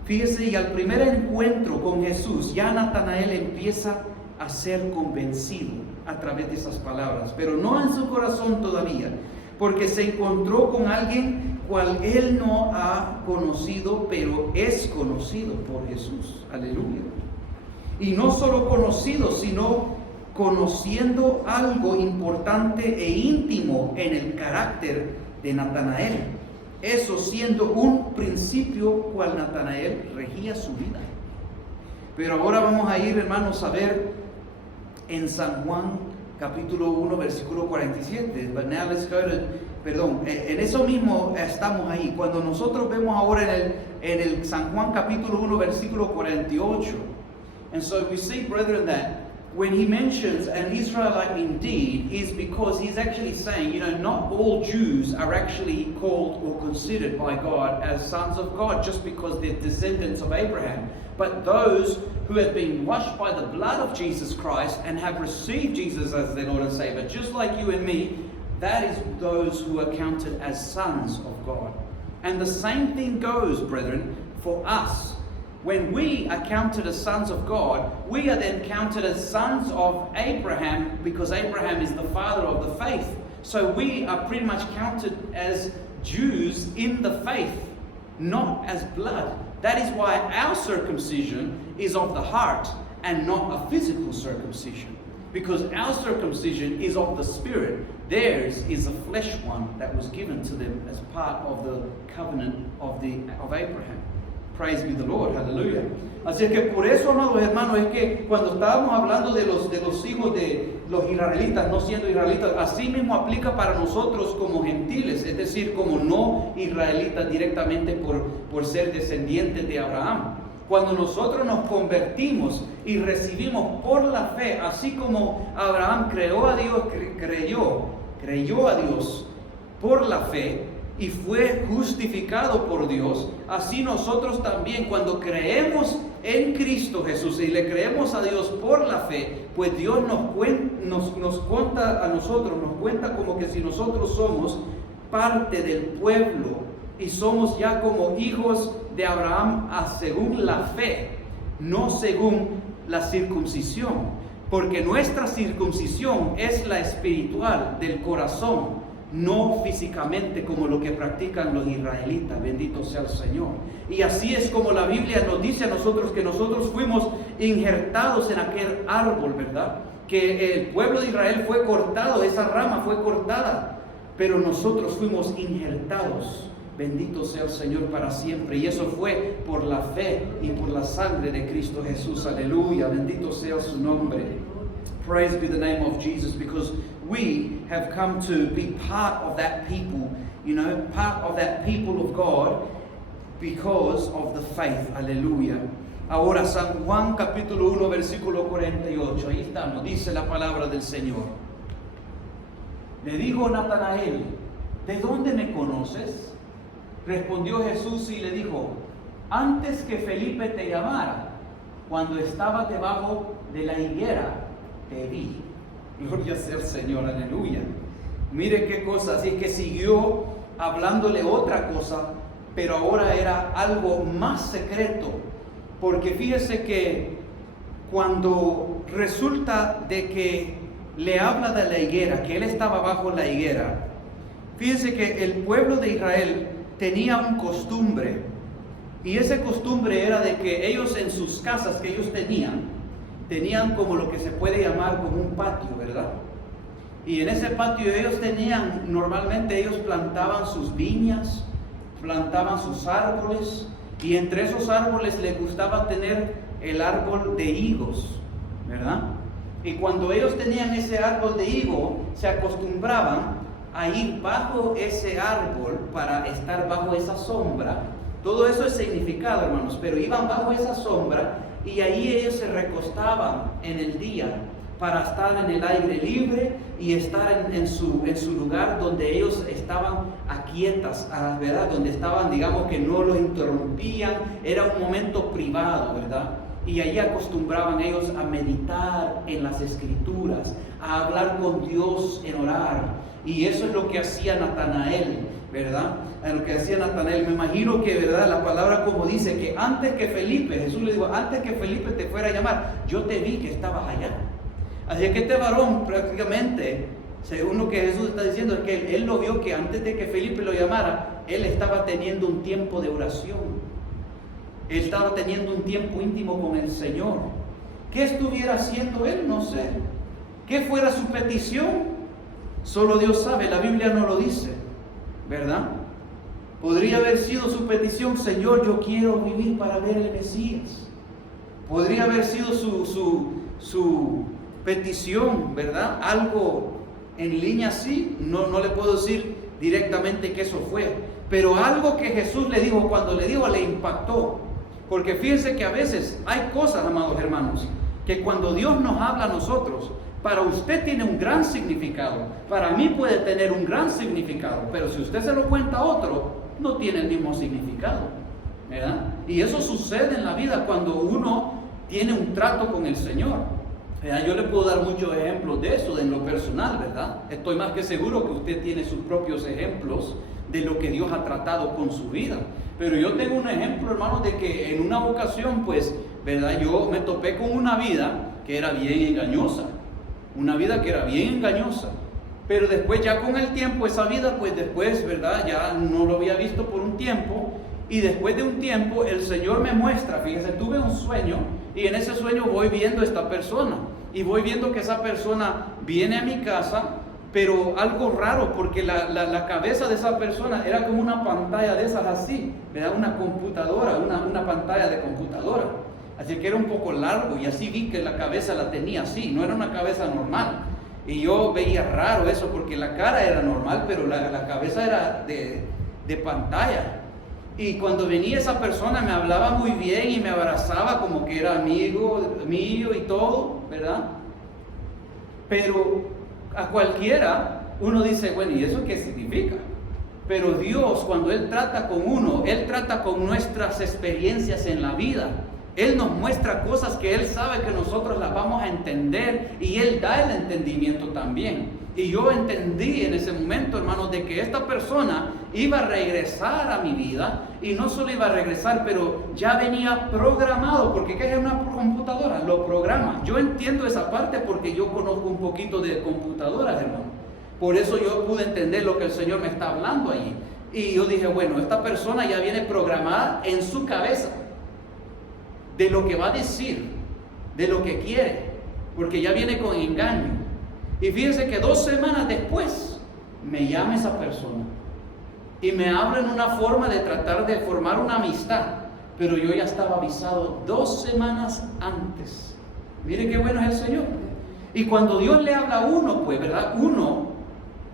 Fíjese, y al primer encuentro con Jesús, ya Natanael empieza a ser convencido a través de esas palabras, pero no en su corazón todavía, porque se encontró con alguien cual él no ha conocido, pero es conocido por Jesús. Aleluya. Y no solo conocido, sino conociendo algo importante e íntimo en el carácter de Natanael. Eso siendo un principio cual Natanael regía su vida. Pero ahora vamos a ir, hermanos, a ver en San Juan capítulo 1, versículo 47. En eso mismo estamos ahí. Cuando nosotros vemos ahora en el San Juan capítulo 1, versículo 48. And so we see, brethren, that when he mentions an Israelite indeed, is because he's actually saying, not all Jews are actually called or considered by God as sons of God just because they're descendants of Abraham. But those who have been washed by the blood of Jesus Christ and have received Jesus as their Lord and Savior, just like you and me, that is those who are counted as sons of God. And the same thing goes, brethren, for us. When we are counted as sons of God, we are then counted as sons of Abraham because Abraham is the father of the faith. So we are pretty much counted as Jews in the faith, not as blood. That is why our circumcision is of the heart and not a physical circumcision. Because our circumcision is of the Spirit. Theirs is a flesh one that was given to them as part of the covenant of Abraham. Praise be the Lord, hallelujah. Así es que por eso, amados hermanos, es que cuando estábamos hablando de los hijos de los israelitas, no siendo israelitas, así mismo aplica para nosotros como gentiles, es decir, como no israelitas directamente por ser descendientes de Abraham. Cuando nosotros nos convertimos y recibimos por la fe, así como Abraham creyó a Dios por la fe, y fue justificado por Dios, así nosotros también, cuando creemos en Cristo Jesús y le creemos a Dios por la fe, pues Dios nos cuenta a nosotros, nos cuenta como que si nosotros somos parte del pueblo y somos ya como hijos de Abraham según la fe, no según la circuncisión, porque nuestra circuncisión es la espiritual del corazón, no físicamente como lo que practican los israelitas. Bendito sea el Señor. Y así es como la Biblia nos dice a nosotros que nosotros fuimos injertados en aquel árbol, ¿verdad? Que el pueblo de Israel fue cortado, esa rama fue cortada, pero nosotros fuimos injertados. Bendito sea el Señor para siempre. Y eso fue por la fe y por la sangre de Cristo Jesús. Aleluya. Bendito sea su nombre. Praise be the name of Jesus, because we have come to be part of that people, part of that people of God because of the faith. Aleluya. Ahora San Juan capítulo 1 versículo 48. Ahí estamos. Dice la palabra del Señor. Le dijo Natanael: ¿de dónde me conoces? Respondió Jesús y le dijo: antes que Felipe te llamara, cuando estabas debajo de la higuera, te vi. Gloria sea al Señor, aleluya. Mire qué cosa, así que siguió hablándole otra cosa, pero ahora era algo más secreto, porque fíjese que cuando resulta de que le habla de la higuera, que él estaba bajo la higuera, fíjese que el pueblo de Israel tenía un costumbre, y esa costumbre era de que ellos en sus casas que ellos tenían como lo que se puede llamar como un patio, ¿verdad? Y en ese patio normalmente ellos plantaban sus viñas, plantaban sus árboles, y entre esos árboles les gustaba tener el árbol de higos, ¿verdad? Y cuando ellos tenían ese árbol de higo, se acostumbraban a ir bajo ese árbol para estar bajo esa sombra. Todo eso es significado, hermanos, pero iban bajo esa sombra y ahí ellos se recostaban en el día para estar en el aire libre y estar en su lugar donde ellos estaban aquietas, ¿verdad? Donde estaban, digamos, que no los interrumpían, era un momento privado, ¿verdad? Y allí acostumbraban ellos a meditar en las Escrituras, a hablar con Dios, en orar. Y eso es lo que hacía Natanael, ¿verdad? Lo que hacía Natanael, me imagino que, ¿verdad? La palabra como dice que antes que Felipe, Jesús le dijo, antes que Felipe te fuera a llamar, yo te vi que estabas allá. Así que este varón prácticamente, según lo que Jesús está diciendo, es que él lo vio que antes de que Felipe lo llamara, él estaba teniendo un tiempo de oración. Él estaba teniendo un tiempo íntimo con el Señor. ¿Qué estuviera haciendo él? No sé. ¿Qué fuera su petición? Solo Dios sabe, la Biblia no lo dice, ¿verdad? Podría haber sido su petición: Señor, yo quiero vivir para ver el Mesías. Podría haber sido su petición, ¿verdad? Algo en línea así, no le puedo decir directamente que eso fue, pero algo que Jesús le dijo, cuando le dijo, le impactó. Porque fíjense que a veces hay cosas, amados hermanos, que cuando Dios nos habla a nosotros, para usted tiene un gran significado, para mí puede tener un gran significado, pero si usted se lo cuenta a otro, no tiene el mismo significado, ¿verdad? Y eso sucede en la vida cuando uno tiene un trato con el Señor, ¿verdad? Yo le puedo dar muchos ejemplos de eso, en lo personal, ¿verdad? Estoy más que seguro que usted tiene sus propios ejemplos de lo que Dios ha tratado con su vida. Pero yo tengo un ejemplo, hermanos, de que en una ocasión, pues, ¿verdad? Yo me topé con una vida que era bien engañosa. Una vida que era bien engañosa. Pero después, ya con el tiempo, esa vida, pues después, ¿verdad? Ya no lo había visto por un tiempo. Y después de un tiempo, el Señor me muestra, fíjese, tuve un sueño. Y en ese sueño voy viendo a esta persona. Y voy viendo que esa persona viene a mi casa. Pero algo raro, porque la cabeza de esa persona era como una pantalla de esas así, ¿verdad? Una computadora, una pantalla de computadora. Así que era un poco largo y así vi que la cabeza la tenía así, no era una cabeza normal. Y yo veía raro eso, porque la cara era normal, pero la cabeza era de pantalla. Y cuando venía esa persona me hablaba muy bien y me abrazaba como que era amigo mío y todo, ¿verdad? Pero a cualquiera uno dice, bueno, ¿y eso qué significa? Pero Dios, cuando Él trata con uno, Él trata con nuestras experiencias en la vida. Él nos muestra cosas que Él sabe que nosotros las vamos a entender y Él da el entendimiento también. Y yo entendí en ese momento, hermanos, de que esta persona iba a regresar a mi vida, y no solo iba a regresar, pero ya venía programado, porque ¿qué es una computadora? Lo programa. Yo entiendo esa parte porque yo conozco un poquito de computadoras, hermano. Por eso yo pude entender lo que el Señor me está hablando allí. Y yo dije, bueno, esta persona ya viene programada en su cabeza de lo que va a decir, de lo que quiere, porque ya viene con engaño. Y fíjense que 2 semanas después me llama esa persona y me habla en una forma de tratar de formar una amistad, pero yo ya estaba avisado 2 semanas antes. Mire qué bueno es el Señor. Y cuando Dios le habla a uno, pues, ¿verdad? Uno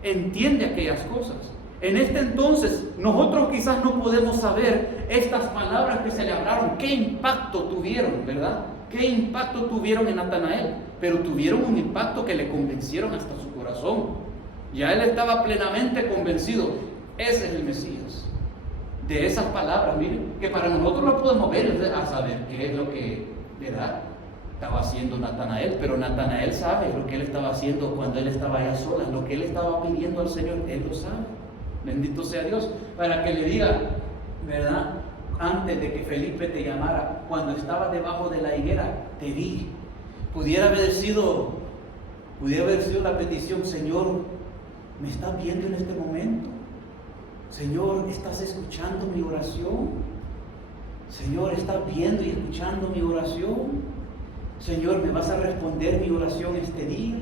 entiende aquellas cosas. En este entonces, nosotros quizás no podemos saber estas palabras que se le hablaron, qué impacto tuvieron, ¿verdad? ¿Qué impacto tuvieron en Natanael? Pero tuvieron un impacto que le convencieron hasta su corazón. Ya él estaba plenamente convencido. Ese es el Mesías. De esas palabras, miren, que para nosotros lo podemos ver a saber qué es lo que, ¿verdad?, estaba haciendo Natanael. Pero Natanael sabe lo que él estaba haciendo cuando él estaba allá sola. Lo que él estaba pidiendo al Señor, él lo sabe. Bendito sea Dios. Para que le diga, ¿verdad?, antes de que Felipe te llamara, cuando estabas debajo de la higuera, te vi. Pudiera haber sido la petición: Señor, ¿me estás viendo en este momento? Señor, ¿estás escuchando mi oración? Señor, ¿estás viendo y escuchando mi oración? Señor, ¿me vas a responder mi oración este día?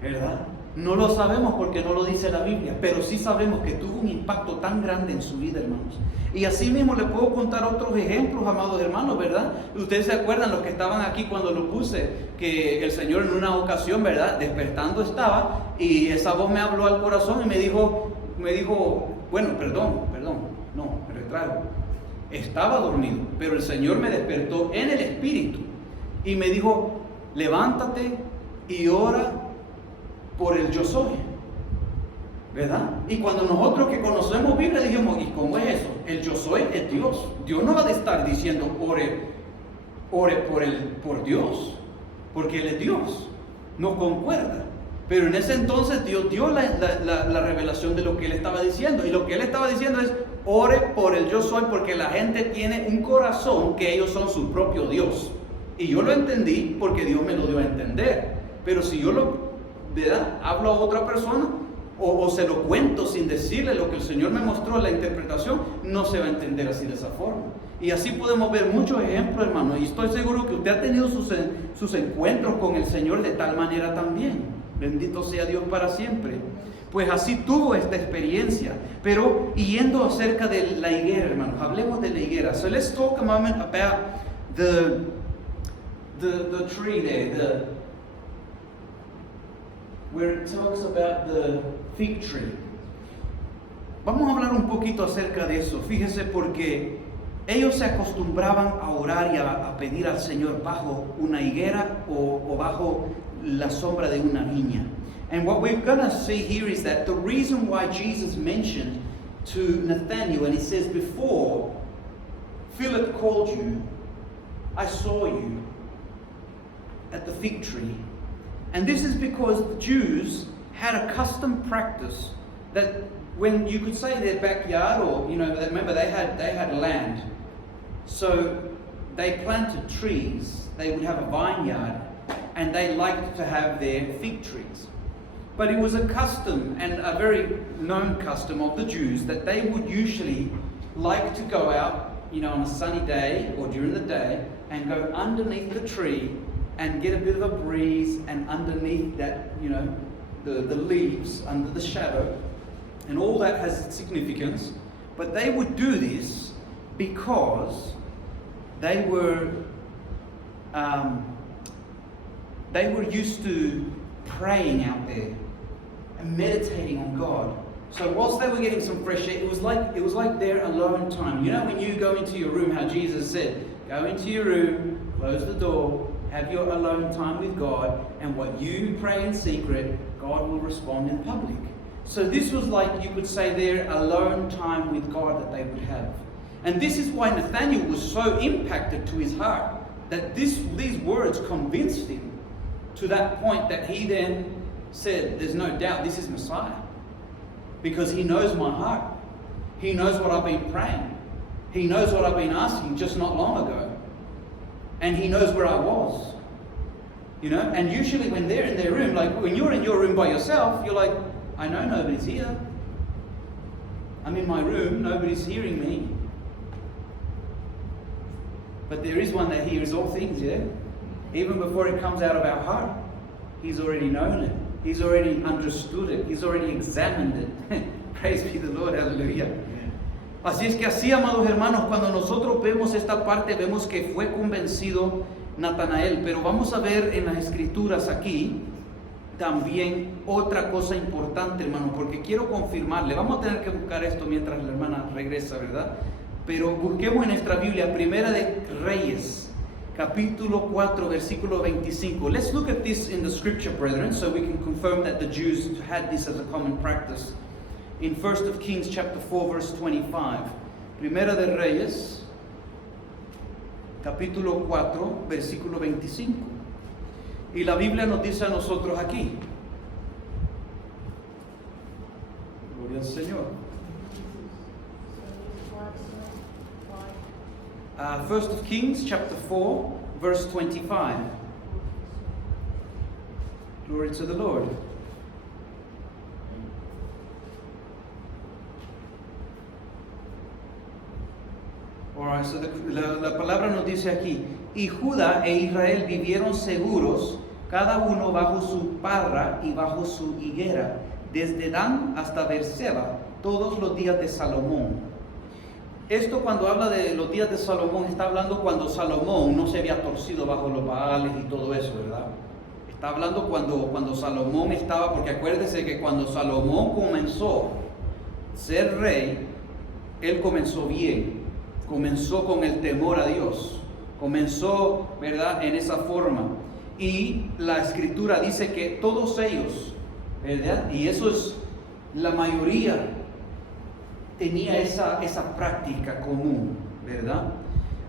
¿Verdad? No lo sabemos porque no lo dice la Biblia, pero sí sabemos que tuvo un impacto tan grande en su vida, hermanos. Y así mismo le puedo contar otros ejemplos, amados hermanos, ¿verdad? Ustedes se acuerdan, los que estaban aquí cuando lo puse, que el Señor en una ocasión, ¿verdad?, despertando estaba, y esa voz me habló al corazón y me dijo, bueno, perdón, no, me retraigo. Estaba dormido, pero el Señor me despertó en el espíritu y me dijo: levántate y ora por el yo soy, ¿verdad? Y cuando nosotros que conocemos Biblia dijimos: ¿y cómo es eso? El yo soy es Dios. Dios no va a estar diciendo ore por Dios, porque Él es Dios. No concuerda. Pero en ese entonces Dios dio la revelación de lo que Él estaba diciendo. Y lo que Él estaba diciendo es: ore por el yo soy, porque la gente tiene un corazón que ellos son su propio Dios. Y yo lo entendí porque Dios me lo dio a entender. Pero si yo ¿verdad?, hablo a otra persona o se lo cuento sin decirle lo que el Señor me mostró en la interpretación, no se va a entender así, de esa forma. Y así podemos ver muchos ejemplos, hermano. Y estoy seguro que usted ha tenido sus encuentros con el Señor de tal manera también. Bendito sea Dios para siempre. Pues así tuvo esta experiencia. Pero yendo acerca de la higuera, hermanos, hablemos de la higuera. So let's talk a moment about the tree there, where it talks about the fig tree. Vamos a hablar un poquito acerca de eso. Fíjese, porque ellos se acostumbraban a orar y a pedir al Señor bajo una higuera o bajo la sombra de una viña. And what we're going to see here is that the reason why Jesus mentioned to Nathanael, and he says, before Philip called you, I saw you at the fig tree. And this is because the Jews had a custom practice that when you could say their backyard, or remember they had land, so they planted trees. They would have a vineyard, and they liked to have their fig trees. But it was a custom, and a very known custom of the Jews, that they would usually like to go out, on a sunny day or during the day, and go underneath the tree and get a bit of a breeze, and underneath that, the leaves, under the shadow, and all that has significance. But they would do this because they were used to praying out there and meditating on God. So whilst they were getting some fresh air, it was like their alone time. When you go into your room, how Jesus said, go into your room, close the door, have your alone time with God, and what you pray in secret, God will respond in public. So this was like, you could say, their alone time with God that they would have. And this is why Nathanael was so impacted to his heart, that these words convinced him to that point that he then said, there's no doubt this is Messiah. Because he knows my heart. He knows what I've been praying. He knows what I've been asking just not long ago. And he knows where I was. You know, and usually when they're in their room, like when you're in your room by yourself, you're like, I know nobody's here. I'm in my room, nobody's hearing me. But there is one that hears all things, yeah? Even before it comes out of our heart, He's already known it. He's already understood it. He's already examined it. Praise be the Lord, hallelujah. Así es que así, amados hermanos, cuando nosotros vemos esta parte, vemos que fue convencido Natanael. Pero vamos a ver en las Escrituras aquí también otra cosa importante, hermano, porque quiero confirmarle. Vamos a tener que buscar esto mientras la hermana regresa, ¿verdad? Pero busquemos en nuestra Biblia, Primera de Reyes, capítulo 4, versículo 25. Let's look at this in the scripture, brethren, so we can confirm that the Jews had this as a common practice. In 1 of Kings chapter 4, verse 25. Primera de Reyes, capítulo 4, versículo 25. Y la Biblia nos dice a nosotros aquí. Gloria al Señor. 1 of Kings chapter 4, verse 25. Glory to the Lord. Alright, so la palabra nos dice aquí, y Judá e Israel vivieron seguros, cada uno bajo su parra y bajo su higuera, desde Dan hasta Beerseba, todos los días de Salomón. Esto cuando habla de los días de Salomón, está hablando cuando Salomón no se había torcido bajo los Baales y todo eso, ¿verdad? Está hablando cuando Salomón estaba, porque acuérdese que cuando Salomón comenzó a ser rey, él comenzó bien, comenzó con el temor a Dios, comenzó, ¿verdad?, en esa forma. Y la Escritura dice que todos ellos, ¿verdad?, y eso es la mayoría, tenía esa práctica común, ¿verdad?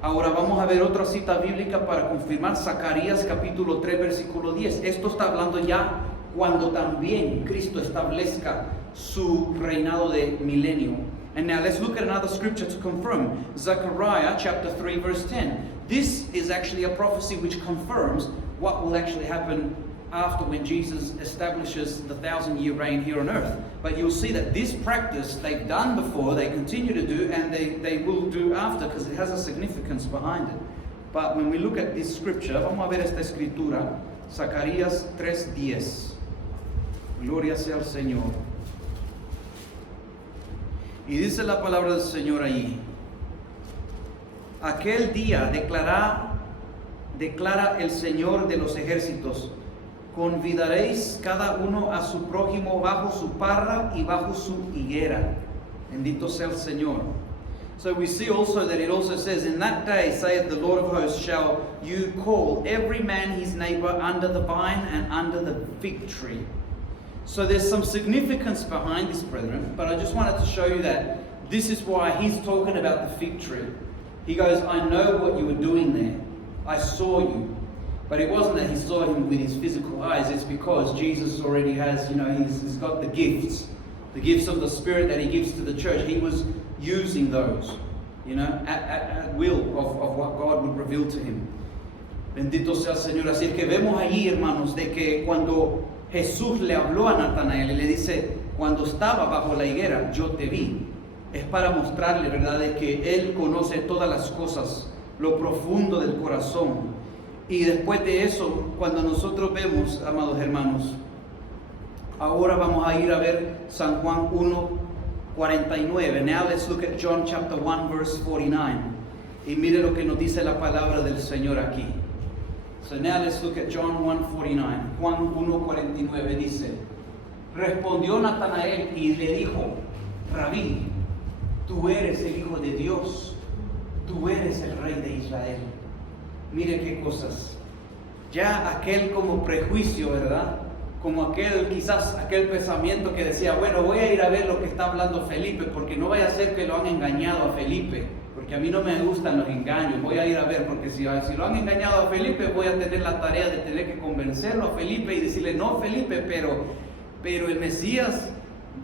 Ahora vamos a ver otra cita bíblica para confirmar, Zacarías capítulo 3, versículo 10. Esto está hablando ya cuando también Cristo establezca su reinado de milenio. And now let's look at another scripture to confirm. Zechariah chapter 3, verse 10. This is actually a prophecy which confirms what will actually happen after when Jesus establishes the 1,000-year reign here on earth. But you'll see that this practice they've done before, they continue to do, and they will do after, because it has a significance behind it. But when we look at this scripture, vamos a ver esta escritura, Zacarías 3:10. Gloria sea al Señor. Y dice la palabra del Señor allí. Aquel día declara el Señor de los ejércitos, convidaréis cada uno a su prójimo bajo su parra y bajo su higuera. Bendito sea el Señor. So we see also that it also says, in that day, saith the Lord of hosts, shall you call every man his neighbor under the vine and under the fig tree. So there's some significance behind this, brethren, but I just wanted to show you that this is why he's talking about the fig tree. He goes, I know what you were doing there. I saw you. But it wasn't that he saw him with his physical eyes. It's because Jesus already has, he's got the gifts of the Spirit that he gives to the church. He was using those, at will of what God would reveal to him. Bendito sea el Señor. Así es que vemos allí, hermanos, de que cuando Jesús le habló a Natanael y le dice, cuando estaba bajo la higuera, yo te vi. Es para mostrarle, ¿verdad?, de que Él conoce todas las cosas, lo profundo del corazón. Y después de eso, cuando nosotros vemos, amados hermanos, ahora vamos a ir a ver San Juan 1:49. Now let's look at John chapter 1, verse 49. Y mire lo que nos dice la palabra del Señor aquí. So now let's look at John 1:49. Juan 1:49 dice, respondió Natanael y le dijo, Rabí, tú eres el Hijo de Dios, tú eres el Rey de Israel. Mire qué cosas. Ya aquel como prejuicio, ¿verdad?, como quizás aquel pensamiento que decía, bueno, voy a ir a ver lo que está hablando Felipe, porque no vaya a ser que lo han engañado a Felipe, porque a mí no me gustan los engaños, voy a ir a ver, porque si lo han engañado a Felipe, voy a tener la tarea de tener que convencerlo a Felipe y decirle, no Felipe, pero el Mesías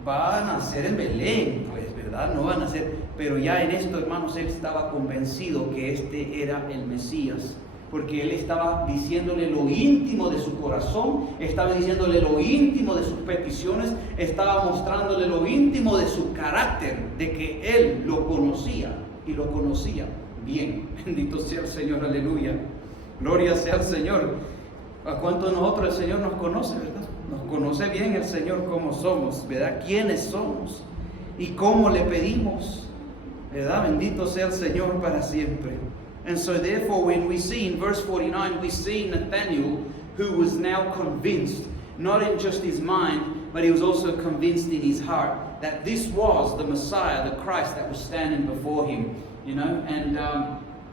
va a nacer en Belén, pues, ¿verdad? No va a nacer, pero ya en esto, hermanos, él estaba convencido que este era el Mesías, porque él estaba diciéndole lo íntimo de su corazón, estaba diciéndole lo íntimo de sus peticiones, estaba mostrándole lo íntimo de su carácter, de que él lo conocía y lo conocía bien. Bendito sea el Señor, aleluya. Gloria sea al Señor. ¿A cuántos de nosotros el Señor nos conoce, verdad? Nos conoce bien el Señor cómo somos, ¿verdad? ¿Quiénes somos? Y cómo le pedimos, ¿verdad? Bendito sea el Señor para siempre. And so therefore, when we see in verse 49, we see Nathanael, who was now convinced, not in just his mind, but he was also convinced in his heart that this was the Messiah, the Christ that was standing before him, you know, and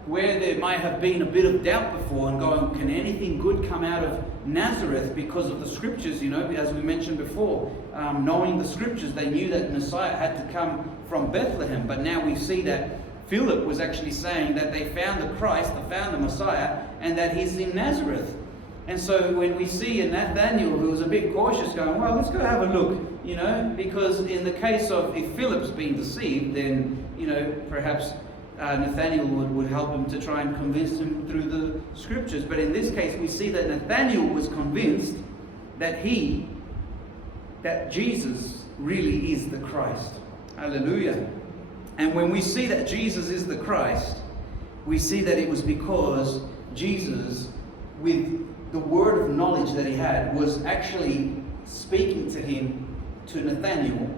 where there might have been a bit of doubt before and going, can anything good come out of Nazareth because of the scriptures, you know, as we mentioned before, knowing the scriptures, they knew that Messiah had to come from Bethlehem, but now we see that Philip was actually saying that they found the Christ, they found the Messiah, and that he's in Nazareth. And so when we see Nathanael, who was a bit cautious, going, well, let's go have a look, you know, because in the case of if Philip's been deceived, then, you know, perhaps Nathanael would help him to try and convince him through the scriptures. But in this case, we see that Nathanael was convinced that Jesus really is the Christ. Hallelujah. And when we see that Jesus is the Christ, we see that it was because Jesus, with the word of knowledge that he had, was actually speaking to him, to Nathanael,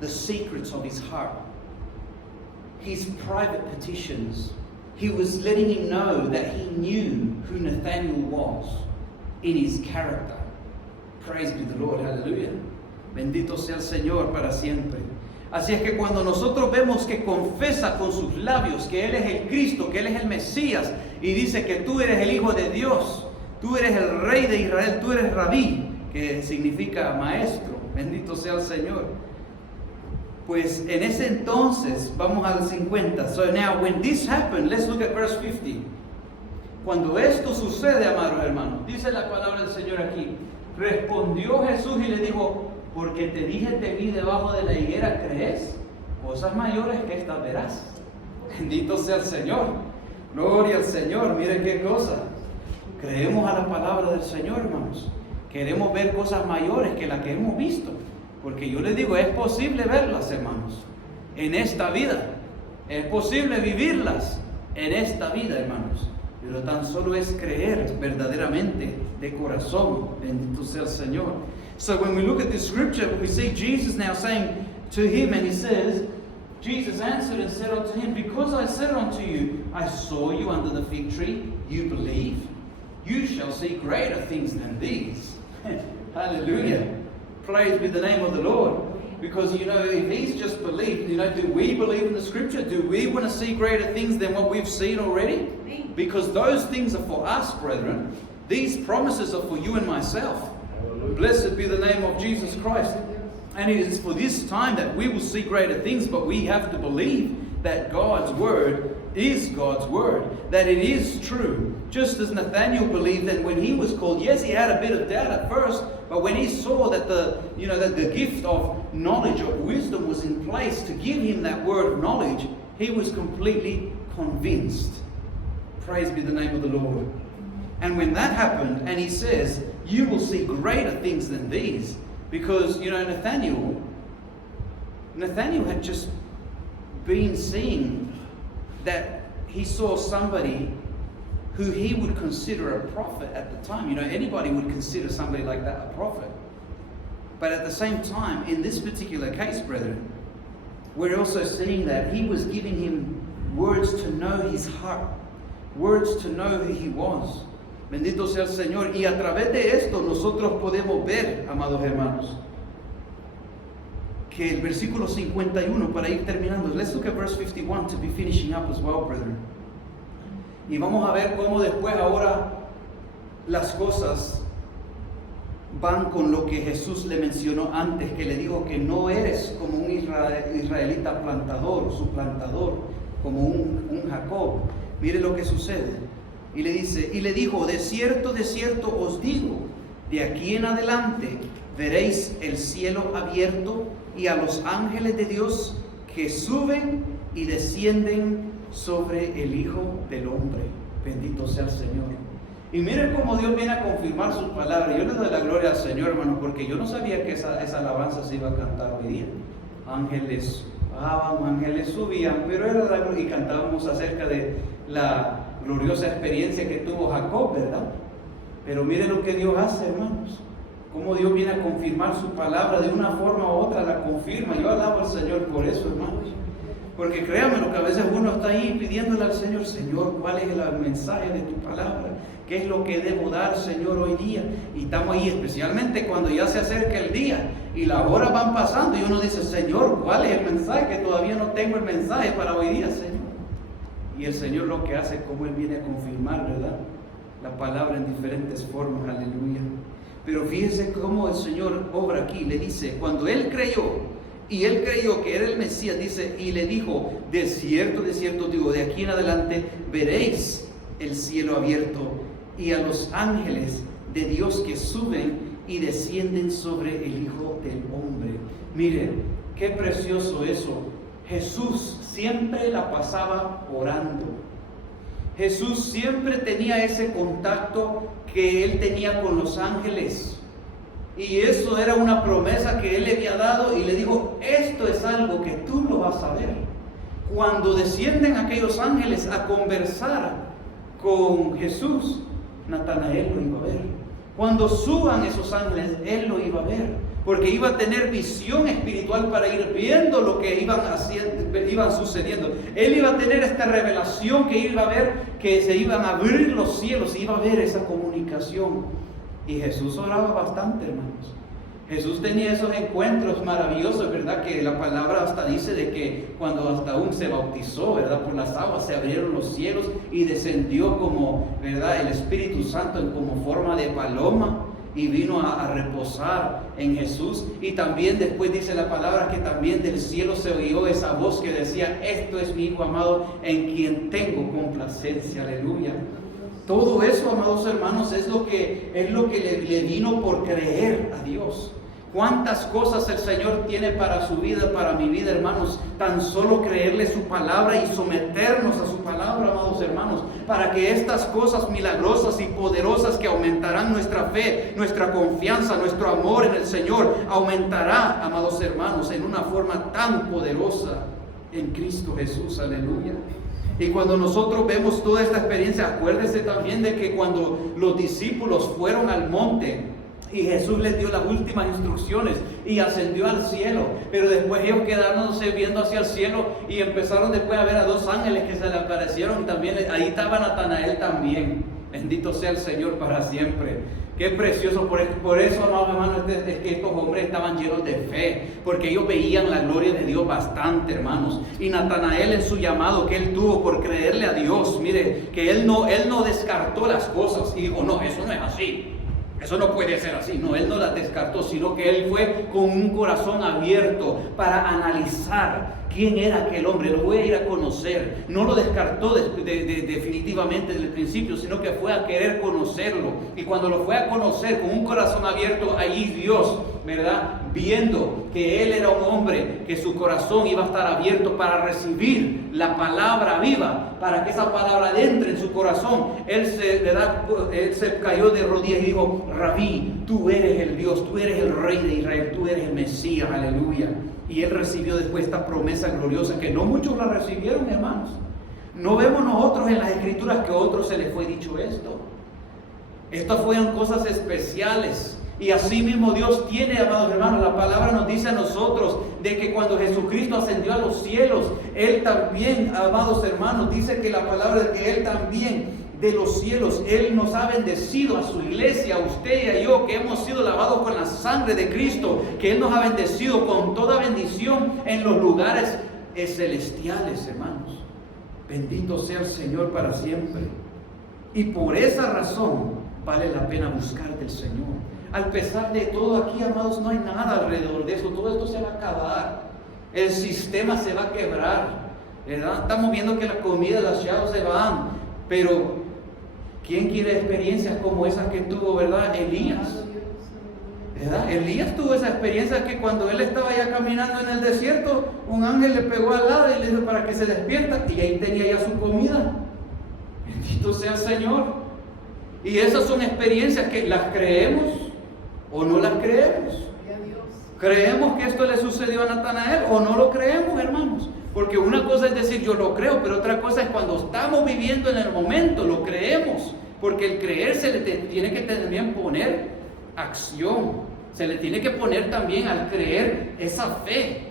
the secrets of his heart, his private petitions. He was letting him know that he knew who Nathanael was in his character. Praise be the Lord, hallelujah. Bendito sea el Señor para siempre. Así es que cuando nosotros vemos que confesa con sus labios que Él es el Cristo, que Él es el Mesías, y dice que tú eres el Hijo de Dios, tú eres el Rey de Israel, tú eres Rabí, que significa maestro, bendito sea el Señor. Pues en ese entonces, vamos al 50. So now, when this happened, let's look at verse 50. Cuando esto sucede, amados hermanos, dice la palabra del Señor aquí, respondió Jesús y le dijo, porque te dije te vi debajo de la higuera, ¿crees? Cosas mayores que estas verás. Bendito sea el Señor. Gloria al Señor. Miren qué cosa. Creemos a la palabra del Señor, hermanos. Queremos ver cosas mayores que las que hemos visto. Porque yo les digo, es posible verlas, hermanos, en esta vida. Es posible vivirlas en esta vida, hermanos. Pero tan solo es creer verdaderamente de corazón. Bendito sea el Señor. So when we look at this scripture, we see Jesus now saying to him, and he says, Jesus answered and said unto him, because I said unto you, I saw you under the fig tree, you believe? You shall see greater things than these. Hallelujah. Praise be the name of the Lord. Because, you know, if he's just believed, you know, do we believe in the scripture? Do we want to see greater things than what we've seen already? Because those things are for us, brethren. These promises are for you and myself. Blessed be the name of Jesus Christ. And it is for this time that we will see greater things, but we have to believe that God's word is God's word, that it is true. Just as Nathanael believed that when he was called, yes, he had a bit of doubt at first, but when he saw that the gift of knowledge, of wisdom was in place to give him that word of knowledge, he was completely convinced. Praise be the name of the Lord. And when that happened, and he says, you will see greater things than these. Because, you know, Nathanael had just been seeing that he saw somebody who he would consider a prophet at the time. You know, anybody would consider somebody like that a prophet. But at the same time, in this particular case, brethren, we're also seeing that he was giving him words to know his heart, words to know who he was. Bendito sea el Señor. Y a través de esto nosotros podemos ver, amados hermanos, que el versículo 51, para ir terminando, let's look at verse 51 to be finishing up as well, brethren. Y vamos a ver cómo después ahora las cosas van con lo que Jesús le mencionó antes, que le dijo que no eres como un israelita plantador, suplantador, como un Jacob. Mire lo que sucede. Y le dice, y le dijo, de cierto os digo, de aquí en adelante veréis el cielo abierto y a los ángeles de Dios que suben y descienden sobre el Hijo del Hombre. Bendito sea el Señor. Y miren cómo Dios viene a confirmar su palabra. Yo le doy la gloria al Señor, hermano, porque yo no sabía que esa alabanza se iba a cantar hoy día. Ángeles bajaban, ángeles subían, pero era la gloria, y cantábamos acerca de la gloriosa experiencia que tuvo Jacob, ¿verdad? Pero miren lo que Dios hace, hermanos. Cómo Dios viene a confirmar su palabra de una forma u otra, la confirma. Yo alabo al Señor por eso, hermanos. Porque créanme, lo que a veces uno está ahí pidiéndole al Señor, Señor, ¿cuál es el mensaje de tu palabra? ¿Qué es lo que debo dar, Señor, hoy día? Y estamos ahí, especialmente cuando ya se acerca el día y las horas van pasando y uno dice, Señor, ¿cuál es el mensaje? Que todavía no tengo el mensaje para hoy día, Señor. Y el Señor lo que hace, como Él viene a confirmar, ¿verdad? La palabra en diferentes formas, aleluya. Pero fíjese cómo el Señor obra aquí, le dice, cuando Él creyó, y él creyó que era el Mesías, dice, y le dijo, de cierto digo, de aquí en adelante veréis el cielo abierto y a los ángeles de Dios que suben y descienden sobre el Hijo del Hombre. Miren, qué precioso eso. Jesús siempre la pasaba orando. Jesús siempre tenía ese contacto que Él tenía con los ángeles. Y eso era una promesa que Él le había dado y le dijo, esto es algo que tú lo vas a ver. Cuando descienden aquellos ángeles a conversar con Jesús, Natanael lo iba a ver. Cuando suban esos ángeles, Él lo iba a ver. Porque iba a tener visión espiritual para ir viendo lo que iban sucediendo. Él iba a tener esta revelación que iba a ver, que se iban a abrir los cielos, iba a ver esa comunicación. Y Jesús oraba bastante, hermanos. Jesús tenía esos encuentros maravillosos, ¿verdad? Que la palabra hasta dice de que cuando hasta aún se bautizó, ¿verdad? Por las aguas se abrieron los cielos y descendió como, ¿verdad? El Espíritu Santo como forma de paloma y vino a reposar en Jesús. Y también después dice la palabra que también del cielo se oyó esa voz que decía, esto es mi Hijo amado en quien tengo complacencia, aleluya. Todo eso, amados hermanos, es lo que le vino por creer a Dios. Cuántas cosas el Señor tiene para su vida, para mi vida, hermanos. Tan solo creerle su palabra y someternos a su palabra, amados hermanos, para que estas cosas milagrosas y poderosas que aumentarán nuestra fe, nuestra confianza, nuestro amor en el Señor, aumentará, amados hermanos, en una forma tan poderosa en Cristo Jesús, aleluya. Y cuando nosotros vemos toda esta experiencia, acuérdese también de que cuando los discípulos fueron al monte y Jesús les dio las últimas instrucciones y ascendió al cielo, pero después ellos quedándose viendo hacia el cielo y empezaron después a ver a dos ángeles que se le aparecieron y también ahí estaba Natanael también. Bendito sea el Señor para siempre. Qué precioso, por eso, amados hermanos, es que estos hombres estaban llenos de fe, porque ellos veían la gloria de Dios bastante, hermanos. Y Natanael en su llamado que él tuvo por creerle a Dios, mire, que él no descartó las cosas y dijo, no, eso no es así. Eso no puede ser así. No, él no las descartó, sino que él fue con un corazón abierto para analizar quién era aquel hombre. Lo voy a ir a conocer. No lo descartó definitivamente desde el principio, sino que fue a querer conocerlo. Y cuando lo fue a conocer con un corazón abierto, allí Dios, ¿verdad? Viendo que él era un hombre, que su corazón iba a estar abierto para recibir la palabra viva, para que esa palabra entre en su corazón. Él se cayó de rodillas y dijo, Rabí, tú eres el Dios, tú eres el Rey de Israel, tú eres el Mesías, aleluya. Y él recibió después esta promesa gloriosa que no muchos la recibieron, hermanos. No vemos nosotros en las Escrituras que a otros se les fue dicho esto. Estas fueron cosas especiales. Y así mismo Dios tiene, amados hermanos, la palabra nos dice a nosotros de que cuando Jesucristo ascendió a los cielos, Él también, amados hermanos, dice que la palabra de que Él también de los cielos, Él nos ha bendecido a su iglesia, a usted y a yo, que hemos sido lavados con la sangre de Cristo, que Él nos ha bendecido con toda bendición en los lugares celestiales, hermanos. Bendito sea el Señor para siempre. Y por esa razón vale la pena buscar del Señor. al pesar de todo aquí, amados, no hay nada alrededor de eso. Todo esto se va a acabar. El sistema se va a quebrar, ¿verdad? Estamos viendo que la comida, las chavos se van, pero ¿quién quiere experiencias como esas que tuvo, verdad? Elías. ¿Verdad? Elías tuvo esa experiencia que cuando él estaba ya caminando en el desierto, un ángel le pegó al lado y le dijo para que se despierta, y ahí tenía ya su comida. Bendito sea el Señor. Y esas son experiencias que las creemos o no las creemos. ¿Creemos que esto le sucedió a Natanael o no lo creemos, hermanos? Porque una cosa es decir yo lo creo, pero otra cosa es cuando estamos viviendo en el momento, lo creemos. Porque el creer se le tiene que también poner acción. Se le tiene que poner también al creer esa fe,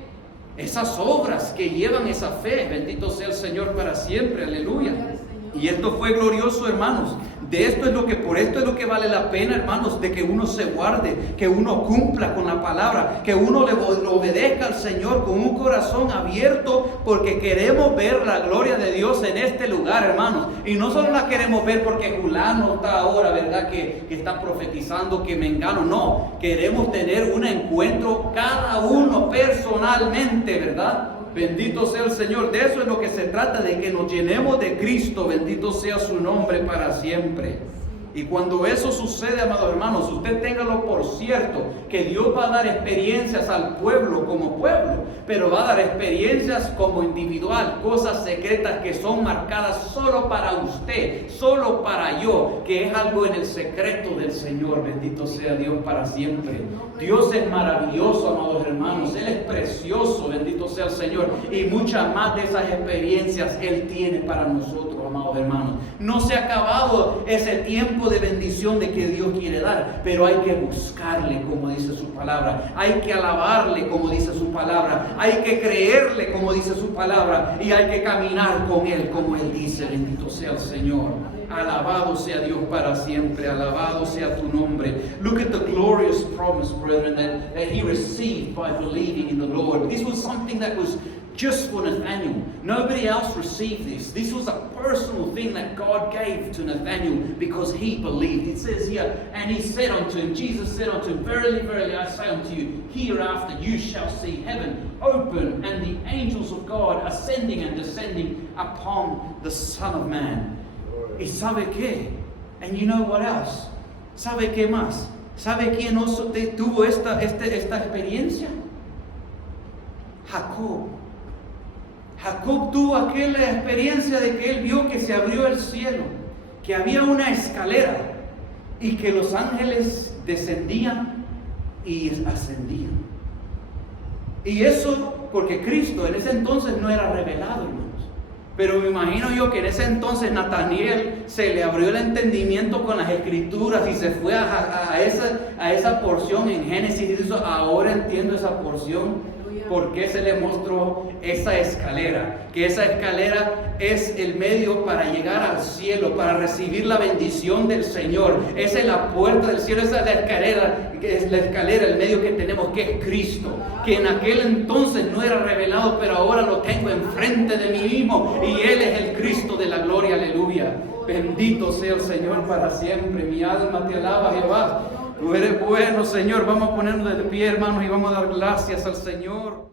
esas obras que llevan esa fe. Bendito sea el Señor para siempre, aleluya. Y esto fue glorioso, hermanos. Por esto es lo que vale la pena, hermanos, de que uno se guarde, que uno cumpla con la palabra, que uno le obedezca al Señor con un corazón abierto, porque queremos ver la gloria de Dios en este lugar, hermanos. Y no solo la queremos ver porque Julano está ahora, ¿verdad? Que está profetizando, que Mengano, no. Queremos tener un encuentro cada uno personalmente, ¿verdad? Bendito sea el Señor. De eso es lo que se trata, de que nos llenemos de Cristo. Bendito sea su nombre para siempre. Y cuando eso sucede, amados hermanos, usted téngalo por cierto, que Dios va a dar experiencias al pueblo como pueblo, pero va a dar experiencias como individual, cosas secretas que son marcadas solo para usted, solo para yo, que es algo en el secreto del Señor. Bendito sea Dios para siempre. Dios es maravilloso, amados hermanos, Él es precioso, bendito sea el Señor, y muchas más de esas experiencias Él tiene para nosotros, amados hermanos. No se ha acabado ese tiempo de bendición de que Dios quiere dar, pero hay que buscarle como dice su palabra, hay que alabarle como dice su palabra, hay que creerle como dice su palabra, y hay que caminar con Él como Él dice. Bendito sea el Señor. Alabado sea Dios para siempre, alabado sea tu nombre. Look at the glorious promise, brethren, that he received by believing in the Lord. This was something that was just for Nathanael. Nobody else received this. This was a personal thing that God gave to Nathanael because he believed. It says here, and he said unto him, Jesus said unto him, verily, verily, I say unto you, hereafter you shall see heaven open and the angels of God ascending and descending upon the Son of Man. ¿Y sabe qué? And you know what else? ¿Sabe qué más? ¿Sabe quién tuvo esta experiencia? Jacob. Jacob tuvo aquella experiencia de que él vio que se abrió el cielo, que había una escalera y que los ángeles descendían y ascendían. Y eso porque Cristo en ese entonces no era revelado, hermanos. Pero me imagino yo que en ese entonces Natanael se le abrió el entendimiento con las escrituras y se fue a esa porción en Génesis y dijo, ahora entiendo esa porción. ¿Por qué se le mostró esa escalera? Que esa escalera es el medio para llegar al cielo, para recibir la bendición del Señor. Esa es la puerta del cielo, esa es la escalera, el medio que tenemos, que es Cristo. Que en aquel entonces no era revelado, pero ahora lo tengo enfrente de mí mismo. Y Él es el Cristo de la gloria, aleluya. Bendito sea el Señor para siempre. Mi alma te alaba, Jehová. Tú eres bueno, Señor. Vamos a ponernos de pie, hermanos, y vamos a dar gracias al Señor.